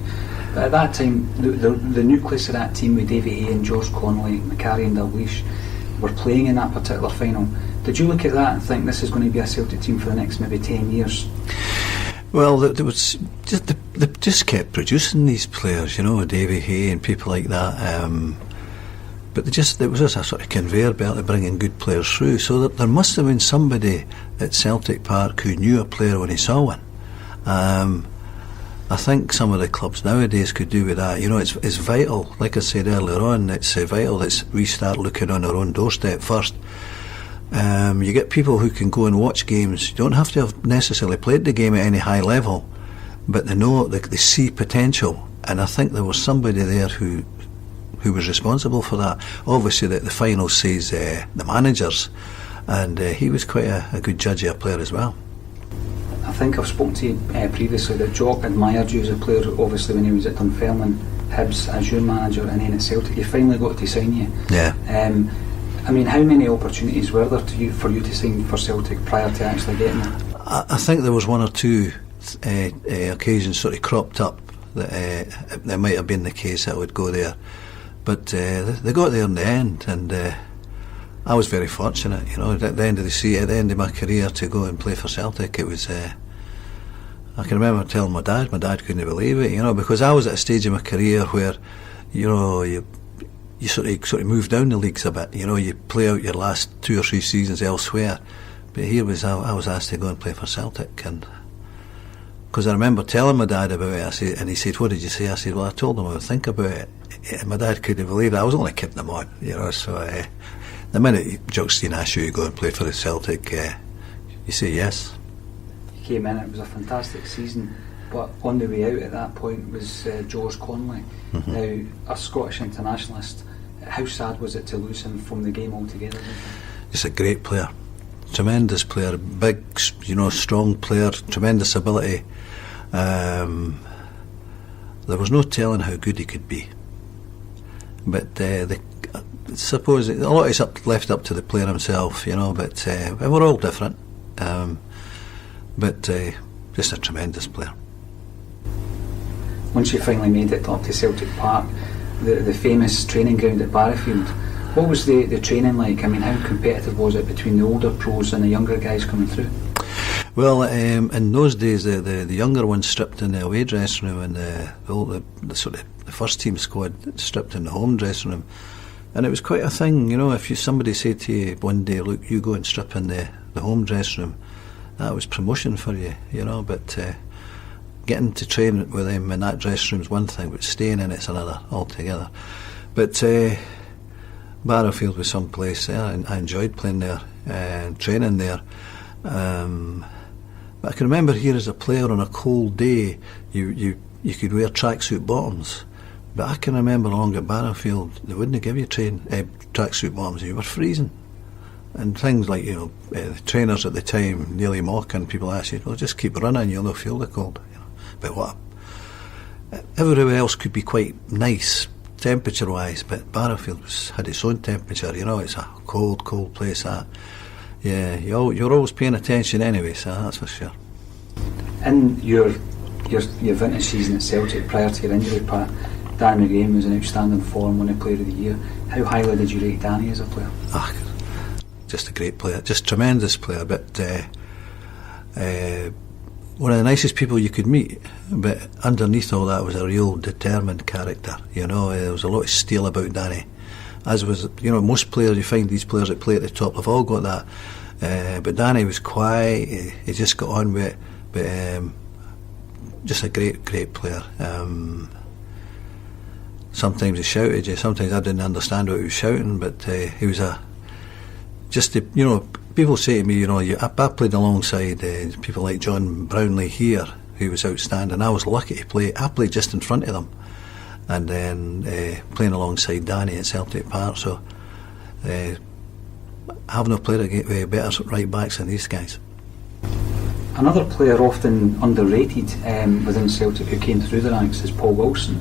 But at that time, the nucleus of that team with Davy Hay and George Connolly, Macari and Dalglish were playing in that particular final. Did you look at that and think this is going to be a Celtic team for the next maybe 10 years? Well, they just kept producing these players, Davy Hay and people like that. But it was just a sort of conveyor belt of bringing good players through. So that there must have been somebody at Celtic Park who knew a player when he saw one. I think some of the clubs nowadays could do with that. It's vital, like I said earlier on, it's vital that we start looking on our own doorstep first. You get people who can go and watch games. You don't have to have necessarily played the game at any high level, but they see potential. And I think there was somebody there who was responsible for that. Obviously, the final sees the managers, and he was quite a good judge of a player as well. I think I've spoken to you previously that Jock admired you as a player, obviously when he was at Dunfermline, Hibs as your manager, and then at Celtic he finally got to sign you. Yeah. How many opportunities were there for you to sign for Celtic prior to actually getting it? I think there was one or two occasions sort of cropped up that might have been the case that I would go there. But they got there in the end, and I was very fortunate, you know, at the end of the my career, to go and play for Celtic. It was, I can remember telling my dad couldn't believe it, you know, because I was at a stage in my career where, you know, you sort of move down the leagues a bit, you know, you play out your last 2 or 3 seasons elsewhere. But here I was asked to go and play for Celtic, and because I remember telling my dad about it, and he said, "What did you say?" I said, "Well, I told him I would think about it." And my dad couldn't believe it. I was only kidding him on, you know. So the minute Justin asks you to go and play for the Celtic, you say yes. You came in, it was a fantastic season, but on the way out at that point was George Conley. Mm-hmm. Now, a Scottish internationalist, how sad was it to lose him from the game altogether? He's a great player, tremendous player, big, you know, strong player, tremendous ability. There was no telling how good he could be. But I suppose a lot is left up to the player himself, you know. But we're all different. But just a tremendous player. Once you finally made it up to Celtic Park, the famous training ground at Barrowfield, what was the training like? I mean, how competitive was it between the older pros and the younger guys coming through? Well, in those days, the younger ones stripped in the away dressing room, and the sort of the first team squad stripped in the home dressing room. And it was quite a thing, you know. If somebody said to you one day, "Look, you go and strip in the home dressing room," that was promotion for you, you know. But getting to train with them in that dressing room is one thing, but staying in it's another altogether. But Barrowfield was some place there, and I enjoyed playing there and training there. But I can remember here as a player on a cold day, you could wear tracksuit bottoms. But I can remember along at Barrowfield, they wouldn't give you tracksuit bottoms. You were freezing. And things like, you know, the trainers at the time nearly mocking people, asked you, "Well, just keep running, you'll not feel the cold." You know. But what? Everywhere else could be quite nice temperature-wise, but Barrowfield had its own temperature. You know, it's a cold, cold place. Yeah, you're always paying attention anyway, so that's for sure. In your vintage season at Celtic, prior to your injury, Pat, Dan McGrain was in outstanding form, winning Player of the Year. How highly did you rate Danny as a player? Just a great player, just tremendous player, but one of the nicest people you could meet. But underneath all that was a real determined character, you know. There was a lot of steel about Danny, as was, you know, most players. You find these players that play at the top, they've all got that, but Danny was quiet, he just got on with it, but just a great player. Sometimes he shouted you, sometimes I didn't understand what he was shouting, but he was you know, people say to me, you know, I played alongside people like John Brownlee here, who was outstanding. I was lucky to play. I played just in front of them, and then playing alongside Danny at Celtic Park. So I have no player with better right backs than these guys. Another player often underrated within Celtic who came through the ranks is Paul Wilson,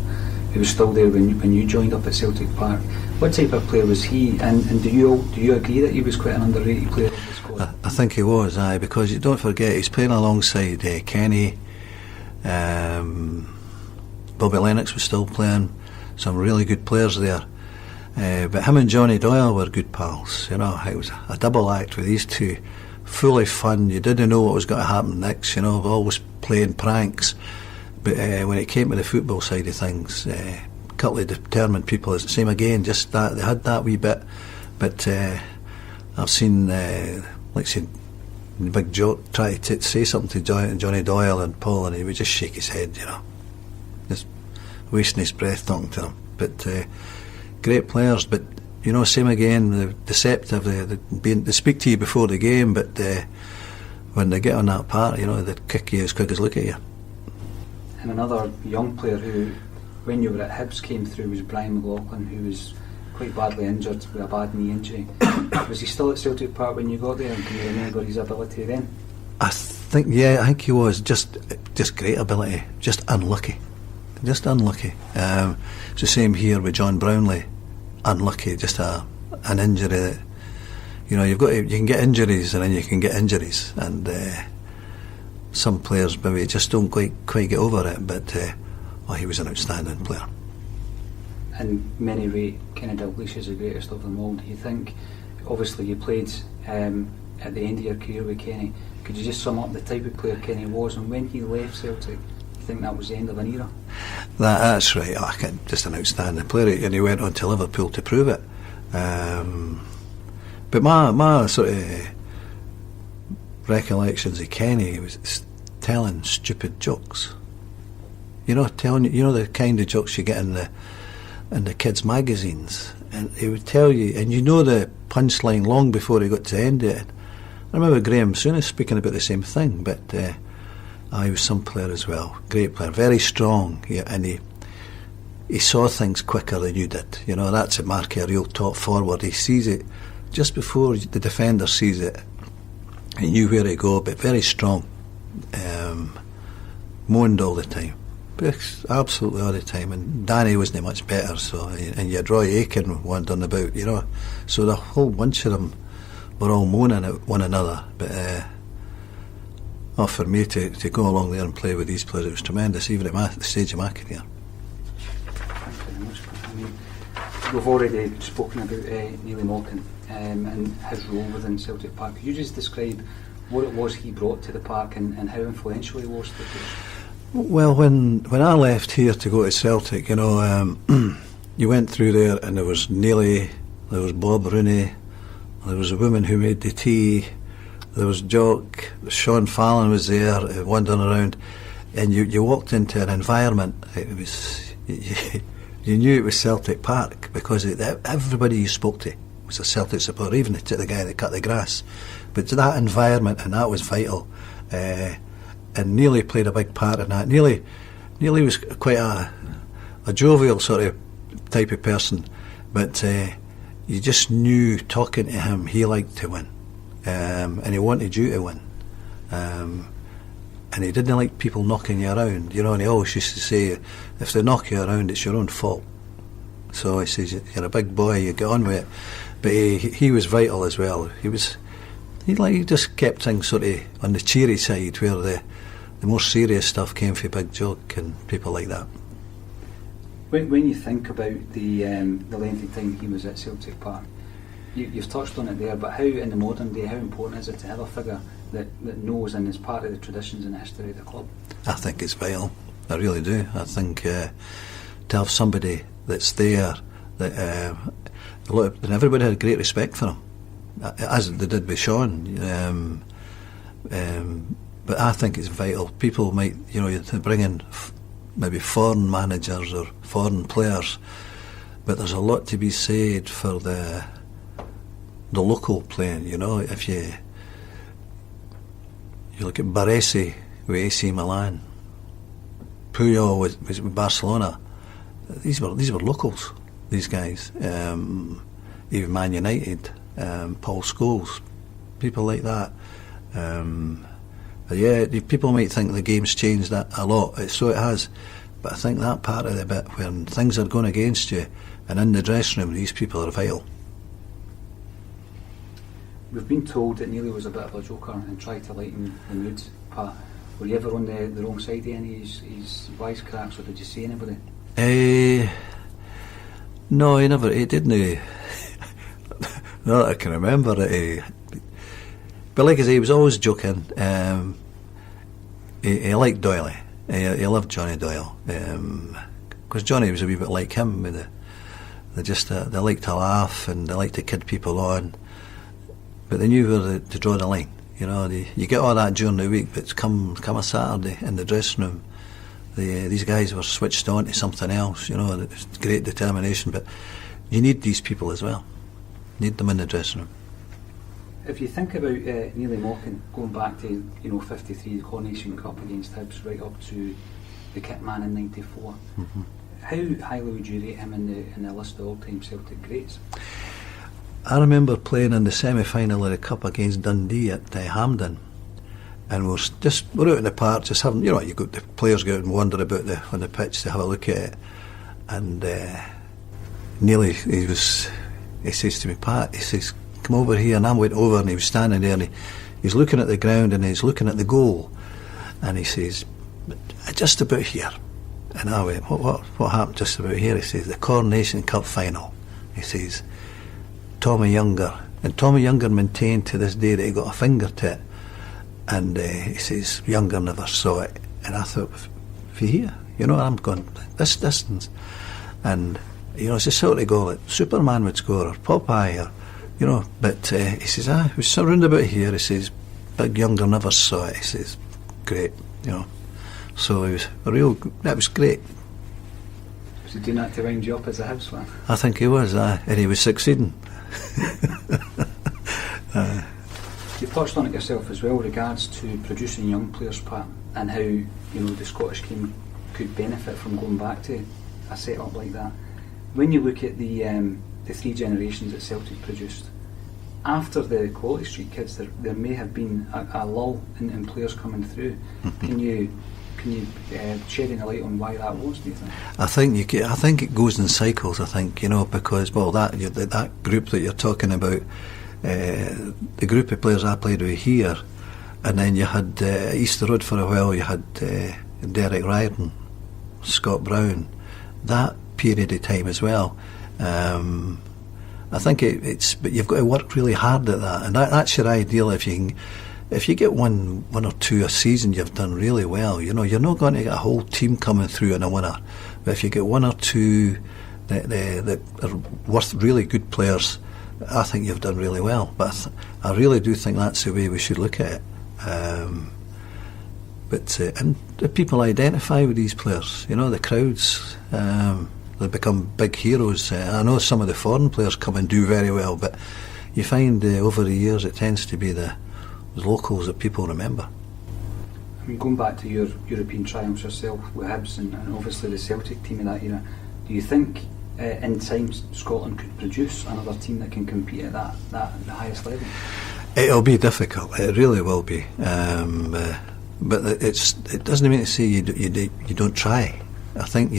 who was still there when you joined up at Celtic Park. What type of player was he, and do you agree that he was quite an underrated player in the squad? I think he was, because you don't forget he's playing alongside Kenny. Bobby Lennox was still playing, some really good players there. But him and Johnny Doyle were good pals, you know. It was a double act with these two, full of fun. You didn't know what was going to happen next, you know, always playing pranks. But when it came to the football side of things, a couple of determined people, it's the same again, just that, they had that wee bit. But I've seen, like I said, Big Joe try to say something to Johnny Doyle and Paul, and he would just shake his head, you know, just wasting his breath talking to them. But great players, but you know, same again, the deceptive, they speak to you before the game, but when they get on that part, you know, they kick you as quick as look at you. And another young player who, when you were at Hibs, came through was Brian McLaughlin, who was quite badly injured with a bad knee injury. Was he still at Celtic Park when you got there, and can you remember his ability then? I think he was just great ability, just unlucky. It's the same here with John Brownlee, unlucky, just an injury that, you know, you can get injuries and then you can get injuries, and some players maybe just don't quite get over it, but he was an outstanding player. And many rate kind of Dalglish as the greatest of them all. Do you think, obviously you played at the end of your career with Kenny, could you just sum up the type of player Kenny was, and when he left Celtic, you think that was the end of an era? That's right. Just an outstanding player, and he went on to Liverpool to prove it. But my sort of recollections of Kenny was telling stupid jokes. Telling the kind of jokes you get in the kids' magazines, and he would tell you, and the punchline long before he got to the end of it. I remember Graham Souness speaking about the same thing, but he was some player as well. Great player, very strong, and he saw things quicker than you did. That's a mark of a real top forward. He sees it just before the defender sees it. He knew where to go, but very strong. Moaned all the time. Absolutely all the time. And Danny wasn't much better, and you had Roy Aitken wandering about, So the whole bunch of them were all moaning at one another. But for me to go along there and play with these players, it was tremendous, even at the stage of my career. Thank you very much. We've already spoken about Neil Malkin and his role within Celtic Park. Could you just describe what it was he brought to the park and how influential he was to the players? Well, when I left here to go to Celtic, you went through there and there was Neely, there was Bob Rooney, there was a woman who made the tea, there was Jock, Sean Fallon was there wandering around, and you walked into an environment. It was you knew it was Celtic Park because everybody you spoke to was a Celtic supporter, even the guy that cut the grass. But to that environment, and that was vital. And Neely played a big part in that. Neely was quite a jovial sort of type of person, but you just knew talking to him he liked to win, and he wanted you to win, and he didn't like people knocking you around, and he always used to say, if they knock you around, it's your own fault. So he says, you're a big boy, you get on with it. But he was vital as well. He just kept things sort of on the cheery side, where the more serious stuff came for Big Jock and people like that. When you think about the length of time he was at Celtic Park, you've touched on it there, but how in the modern day, how important is it to have a figure that knows and is part of the traditions and history of the club? I think it's vital. I really do. I think to have somebody that's there, that and everybody had great respect for him, as they did with Sean. But I think it's vital. People might, bring in maybe foreign managers or foreign players, but there's a lot to be said for the local playing. If you look at Baresi with AC Milan, Puyol with Barcelona, these were locals. These guys, even Man United, Paul Scholes, people like that. People might think the game's changed that a lot, so it has, but I think that part of the bit when things are going against you and in the dressing room, these people are vital. We've been told that Neely was a bit of a joker and tried to lighten the mood. Pat, were you ever on the wrong side of any of his wisecracks, or did you see anybody? No, he didn't. Not that I can remember it. But like I say, he was always joking. He liked Doyle. He loved Johnny Doyle. Because Johnny was a wee bit like him. They liked to laugh and they liked to kid people on. But they knew where to draw the line. You get all that during the week, but come a Saturday in the dressing room, these guys were switched on to something else. It was great determination. But you need these people as well. Need them in the dressing room. If you think about Neely Malkin, going back to 53, the Coronation Cup against Hibs, right up to the kit man in '94, how highly would you rate him in the list of all-time Celtic greats? I remember playing in the semi-final of the Cup against Dundee at Hampden, and we're out in the park just having, the players go out and wander about on the pitch to have a look at it, and Neely, he says to me, Pat, he says, come over here, and I went over and he was standing there and he's looking at the ground and he's looking at the goal, And he says, just about here. And I went, what happened just about here? He says, the Coronation Cup final. He says, Tommy Younger. And Tommy Younger maintained to this day that he got a finger to it. And he says, Younger never saw it. And I thought, for here, I'm going this distance. And, it's a sort of goal that Superman would score, or Popeye, or, but he says, it was around about here. He says, Big Younger never saw it. He says, great, So it was that was great. Was he doing that to wind you up as a Hibs fan? I think he was, and he was succeeding. You touched on it yourself as well, regards to producing young players, Pat, and how the Scottish game could benefit from going back to a set-up like that. When you look at the 3 generations that Celtic produced, after the Quality Street kids, there may have been a lull in players coming through. Can you shed any light on why that was, do you think? I think it goes in cycles. I think because that group that you're talking about, the group of players I played with here, and then you had Easter Road for a while. You had Derek Riordan, Scott Brown, that period of time as well. I think but you've got to work really hard at that, and that's your ideal. If you get one or two a season, you've done really well. You're not going to get a whole team coming through in a winner, but if you get one or two that are worth really good players, I think you've done really well. But I really do think that's the way we should look at it. And the people identify with these players. The crowds. They become big heroes. I know some of the foreign players come and do very well, but you find over the years it tends to be the locals that people remember. I mean, going back to your European triumphs yourself with Hibs and obviously the Celtic team of that era, do you think in time Scotland could produce another team that can compete at that the highest level? It'll be difficult. It really will be. But it doesn't mean to say you don't try. I think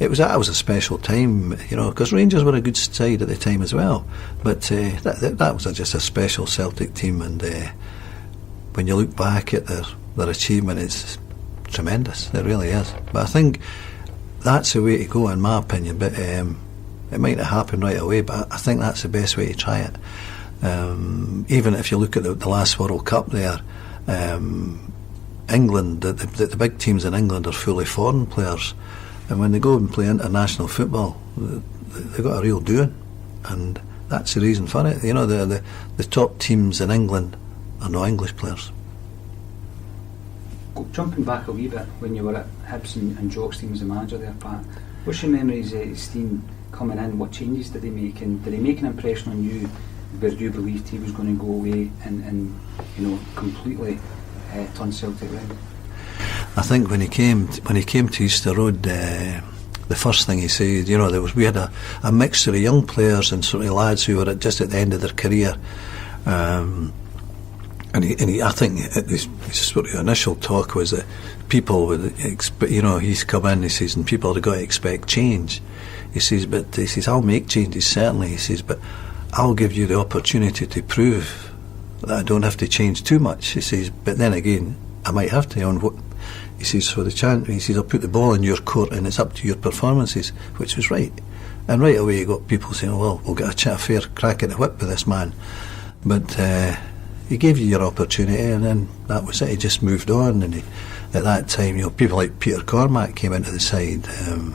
It was a special time, because Rangers were a good side at the time as well. But that was just a special Celtic team, and when you look back at their achievement, it's tremendous. It really is. But I think that's the way to go, in my opinion. But it might not happen right away, but I think that's the best way to try it. Even if you look at the last World Cup there, England, the big teams in England are fully foreign players. And when they go and play international football, they've got a real doing, and that's the reason for it. The top teams in England are no English players. Jumping back a wee bit, when you were at Hibs and Jock's team as a manager there, Pat, what's your memories of Steen coming in? What changes did he make, and did he make an impression on you where you believed he was going to go away and completely turn Celtic around? I think when he came to Easter Road, the first thing he said, we had a mixture of young players and sort of lads who were just at the end of their career, and I think his sort of initial talk was that people would, he's come in, he says, and people have got to expect change. He says, but he says, I'll make changes certainly. He says, but I'll give you the opportunity to prove that I don't have to change too much. He says, but then again, I might have to on what. He says, for the chance, he says, I'll put the ball in your court and it's up to your performances, which was right. And right away you got people saying, well, we'll get a fair crack at the whip with this man. But he gave you your opportunity, and then that was it. He just moved on, and at that time, people like Peter Cormack came into the side, and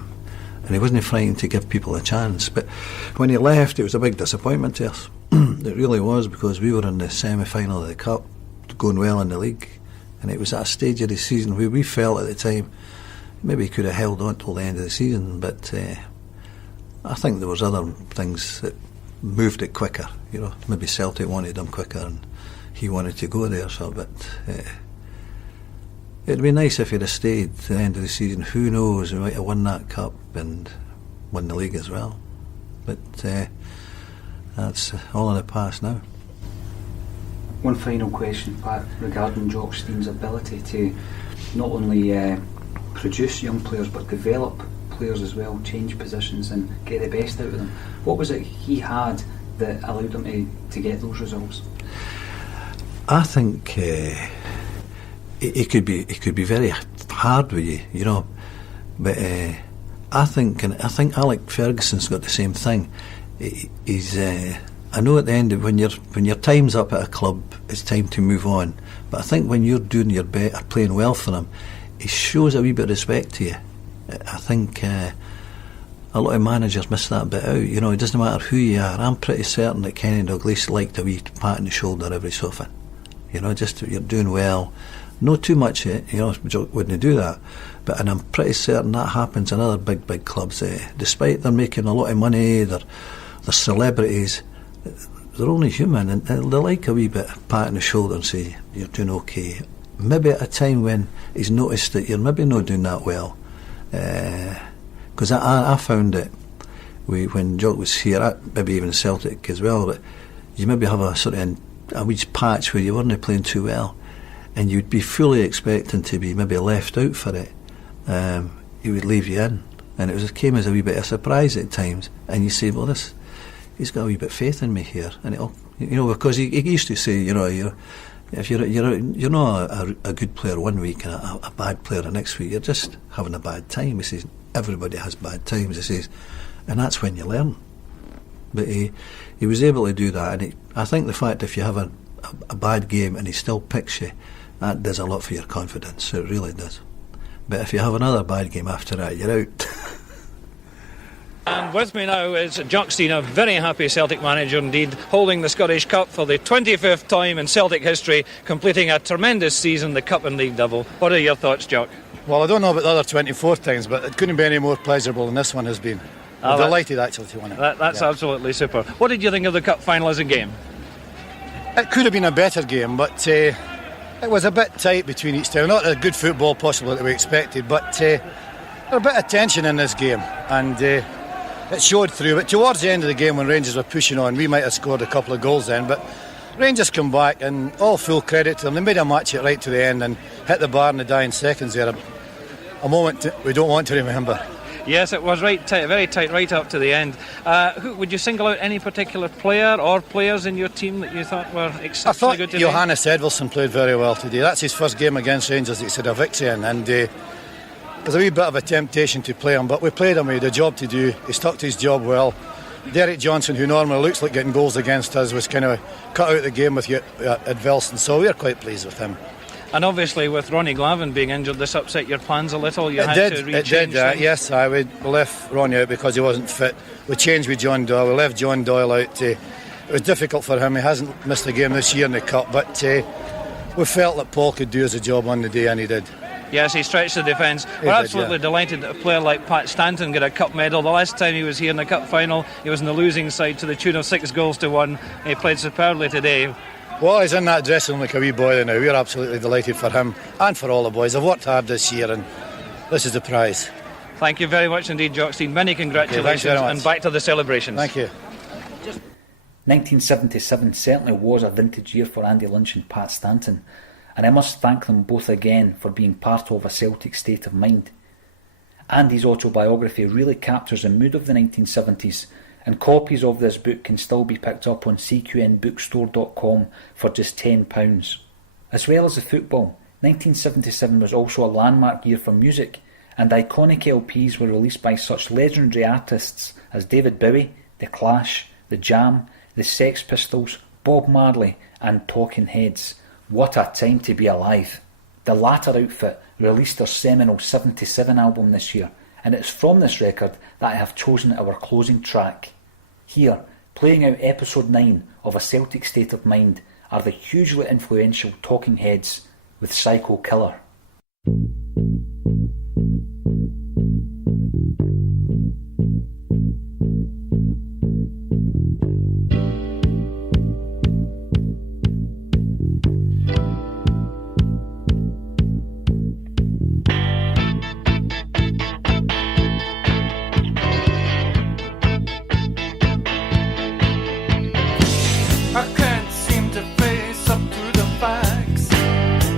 he wasn't frightened to give people a chance. But when he left, it was a big disappointment to us. It really was, because we were in the semi-final of the Cup, going well in the league. And it was at a stage of the season where we felt at the time maybe he could have held on till the end of the season, but I think there was other things that moved it quicker. Maybe Celtic wanted him quicker and he wanted to go there. But it'd be nice if he'd have stayed to the end of the season. Who knows? We might have won that cup and won the league as well. But that's all in the past now. One final question, Pat, regarding Jock Steen's ability to not only produce young players but develop players as well, change positions and get the best out of them. What was it he had that allowed him to get those results? I think he could be very hard with you, you know. But I think Alec Ferguson's got the same thing. He's I know at the end of when your time's up at a club, it's time to move on. But I think when you're doing your best or playing well for him, he shows a wee bit of respect to you. I think a lot of managers miss that bit out. You know, it doesn't matter who you are. I'm pretty certain that Kenny Dalglish liked a wee pat on the shoulder every so often. You know, just you're doing well. Not too much, you know, wouldn't do that. And I'm pretty certain that happens in other big clubs. Despite them making a lot of money, they're celebrities, they're only human, and they like a wee bit of pat on the shoulder and say, you're doing okay. Maybe at a time when he's noticed that you're maybe not doing that well. Because I found it when Jock was here, maybe even Celtic as well, that you maybe have a sort of a wee patch where you weren't playing too well, and you'd be fully expecting to be maybe left out for it. He would leave you in, and it came as a wee bit of a surprise at times. And you say, well, he's got a wee bit of faith in me here, and it'll, you know, because he used to say, you know, if you're not a good player one week and a bad player the next week, you're just having a bad time. He says everybody has bad times. He says, and that's when you learn. But he was able to do that, and I think the fact if you have a bad game and he still picks you, that does a lot for your confidence. It really does. But if you have another bad game after that, you're out. And with me now is Jock Stein, a very happy Celtic manager indeed, holding the Scottish Cup for the 25th time in Celtic history, completing a tremendous season, the Cup and League double. What are your thoughts, Jock? Well, I don't know about the other 24 times, but it couldn't be any more pleasurable than this one has been. I'm delighted actually to win it. That's absolutely super. What did you think of the Cup final as a game? It could have been a better game, but it was a bit tight between each team. Not a good football possibly that we expected, but there was a bit of tension in this game, and it showed through. But towards the end of the game, when Rangers were pushing on, we might have scored a couple of goals then, but Rangers come back, and all full credit to them. They made a match it right to the end and hit the bar in the dying seconds there. A moment we don't want to remember. Yes, it was very tight right up to the end. Who would you single out any particular player or players in your team that you thought were exceptionally good today? I thought Johannes Edvaldson played very well today. That's his first game against Rangers that he's had a victory in, and there's a wee bit of a temptation to play him, but we played him. He had a job to do. He stuck to his job well. Derek Johnson, who normally looks like getting goals against us, was kind of cut out of the game with Edvaldson, so we're quite pleased with him. And obviously with Ronnie Glavin being injured, this upset your plans a little. You had to rechange It did, yes. We left Ronnie out because he wasn't fit. We changed with John Doyle. We left John Doyle out. It was difficult for him. He hasn't missed a game this year in the Cup, but we felt that Paul could do us a job on the day, and he did. Yes, he stretched the defence. We're absolutely delighted that a player like Pat Stanton got a Cup medal. The last time he was here in the Cup final, he was in the losing side to the tune of 6-1. He played superbly today. Well, he's in that dressing room like a wee boy now. We're absolutely delighted for him and for all the boys. They've worked hard this year, and this is the prize. Thank you very much indeed, Jock Stein. Many congratulations, and back to the celebrations. Thank you. 1977 certainly was a vintage year for Andy Lynch and Pat Stanton, and I must thank them both again for being part of a Celtic State of Mind. Andy's autobiography really captures the mood of the 1970s, and copies of this book can still be picked up on cqnbookstore.com for just £10. As well as the football, 1977 was also a landmark year for music, and iconic LPs were released by such legendary artists as David Bowie, The Clash, The Jam, The Sex Pistols, Bob Marley and Talking Heads. What a time to be alive. The latter outfit released their seminal 77 album this year, and it's from this record that I have chosen our closing track. Here, playing out episode 9 of A Celtic State of Mind, are the hugely influential Talking Heads with Psycho Killer.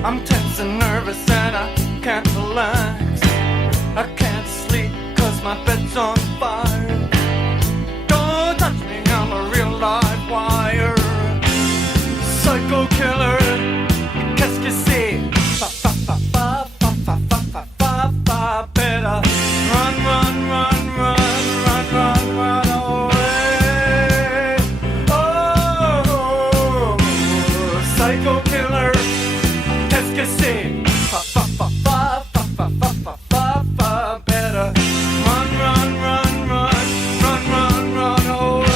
I'm tense and nervous and I can't relax. I can't sleep cause my bed's on fire. Don't touch me, I'm a real live wire. Psycho killer, qu'est-ce que c'est? psycho killer. Qu'est-ce que c'est? Fa fa fa fa fa fa fa fa fa fa. Better run, run, run, run, run, run, run away.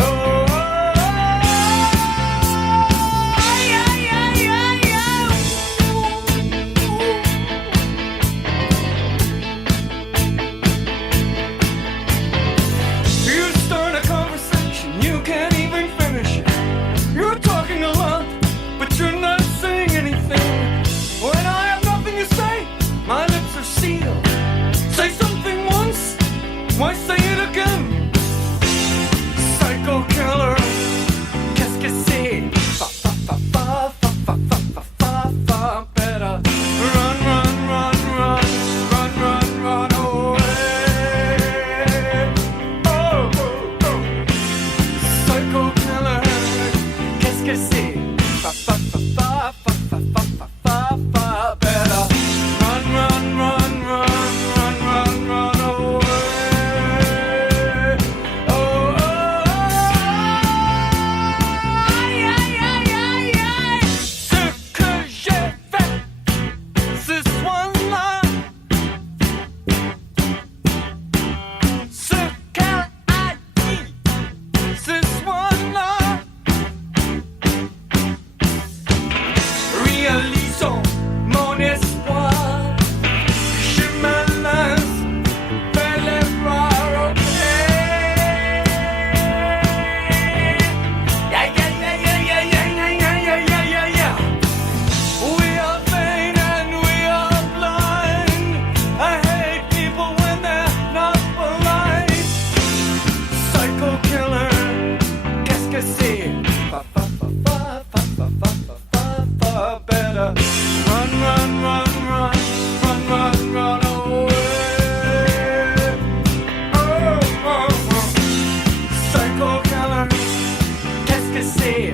Oh, yeah, yeah, yeah, yeah. You start a conversation, you can't even finish it. You're talking a lot, but you're not saying anything. When I have nothing to say, my lips are sealed. Say something once, why say it again? Psycho killer, qu'est-ce que c'est? Fa fa fa fa fa fa fa fa fa fa. Better run, run, run, run, run, run, run away. Oh, oh, oh. Psycho killer, qu'est-ce que c'est? Fa fa fa fa fa fa fa fa fa fa. Better run, run, run, run, run, run, run away. Oh, oh, oh. Yeah, yeah, yeah, yeah. Ce que j'ai fait ce soir-là, ce qu'elle a dit ce soir-là. Réalisons mon espoir. Je me lance vers les bras, ok. Yeah, yeah, yeah, yeah, yeah, yeah, yeah, yeah, yeah, yeah, yeah. We are vain and we are blind. I hate people when they're not polite. Psycho killer, qu'est-ce que c'est? Fa fa fa fa fa fa fa fa fa fa. Better run, run, run, run, run, run, run away. Oh, oh, oh. Psycho killer, qu'est-ce que c'est?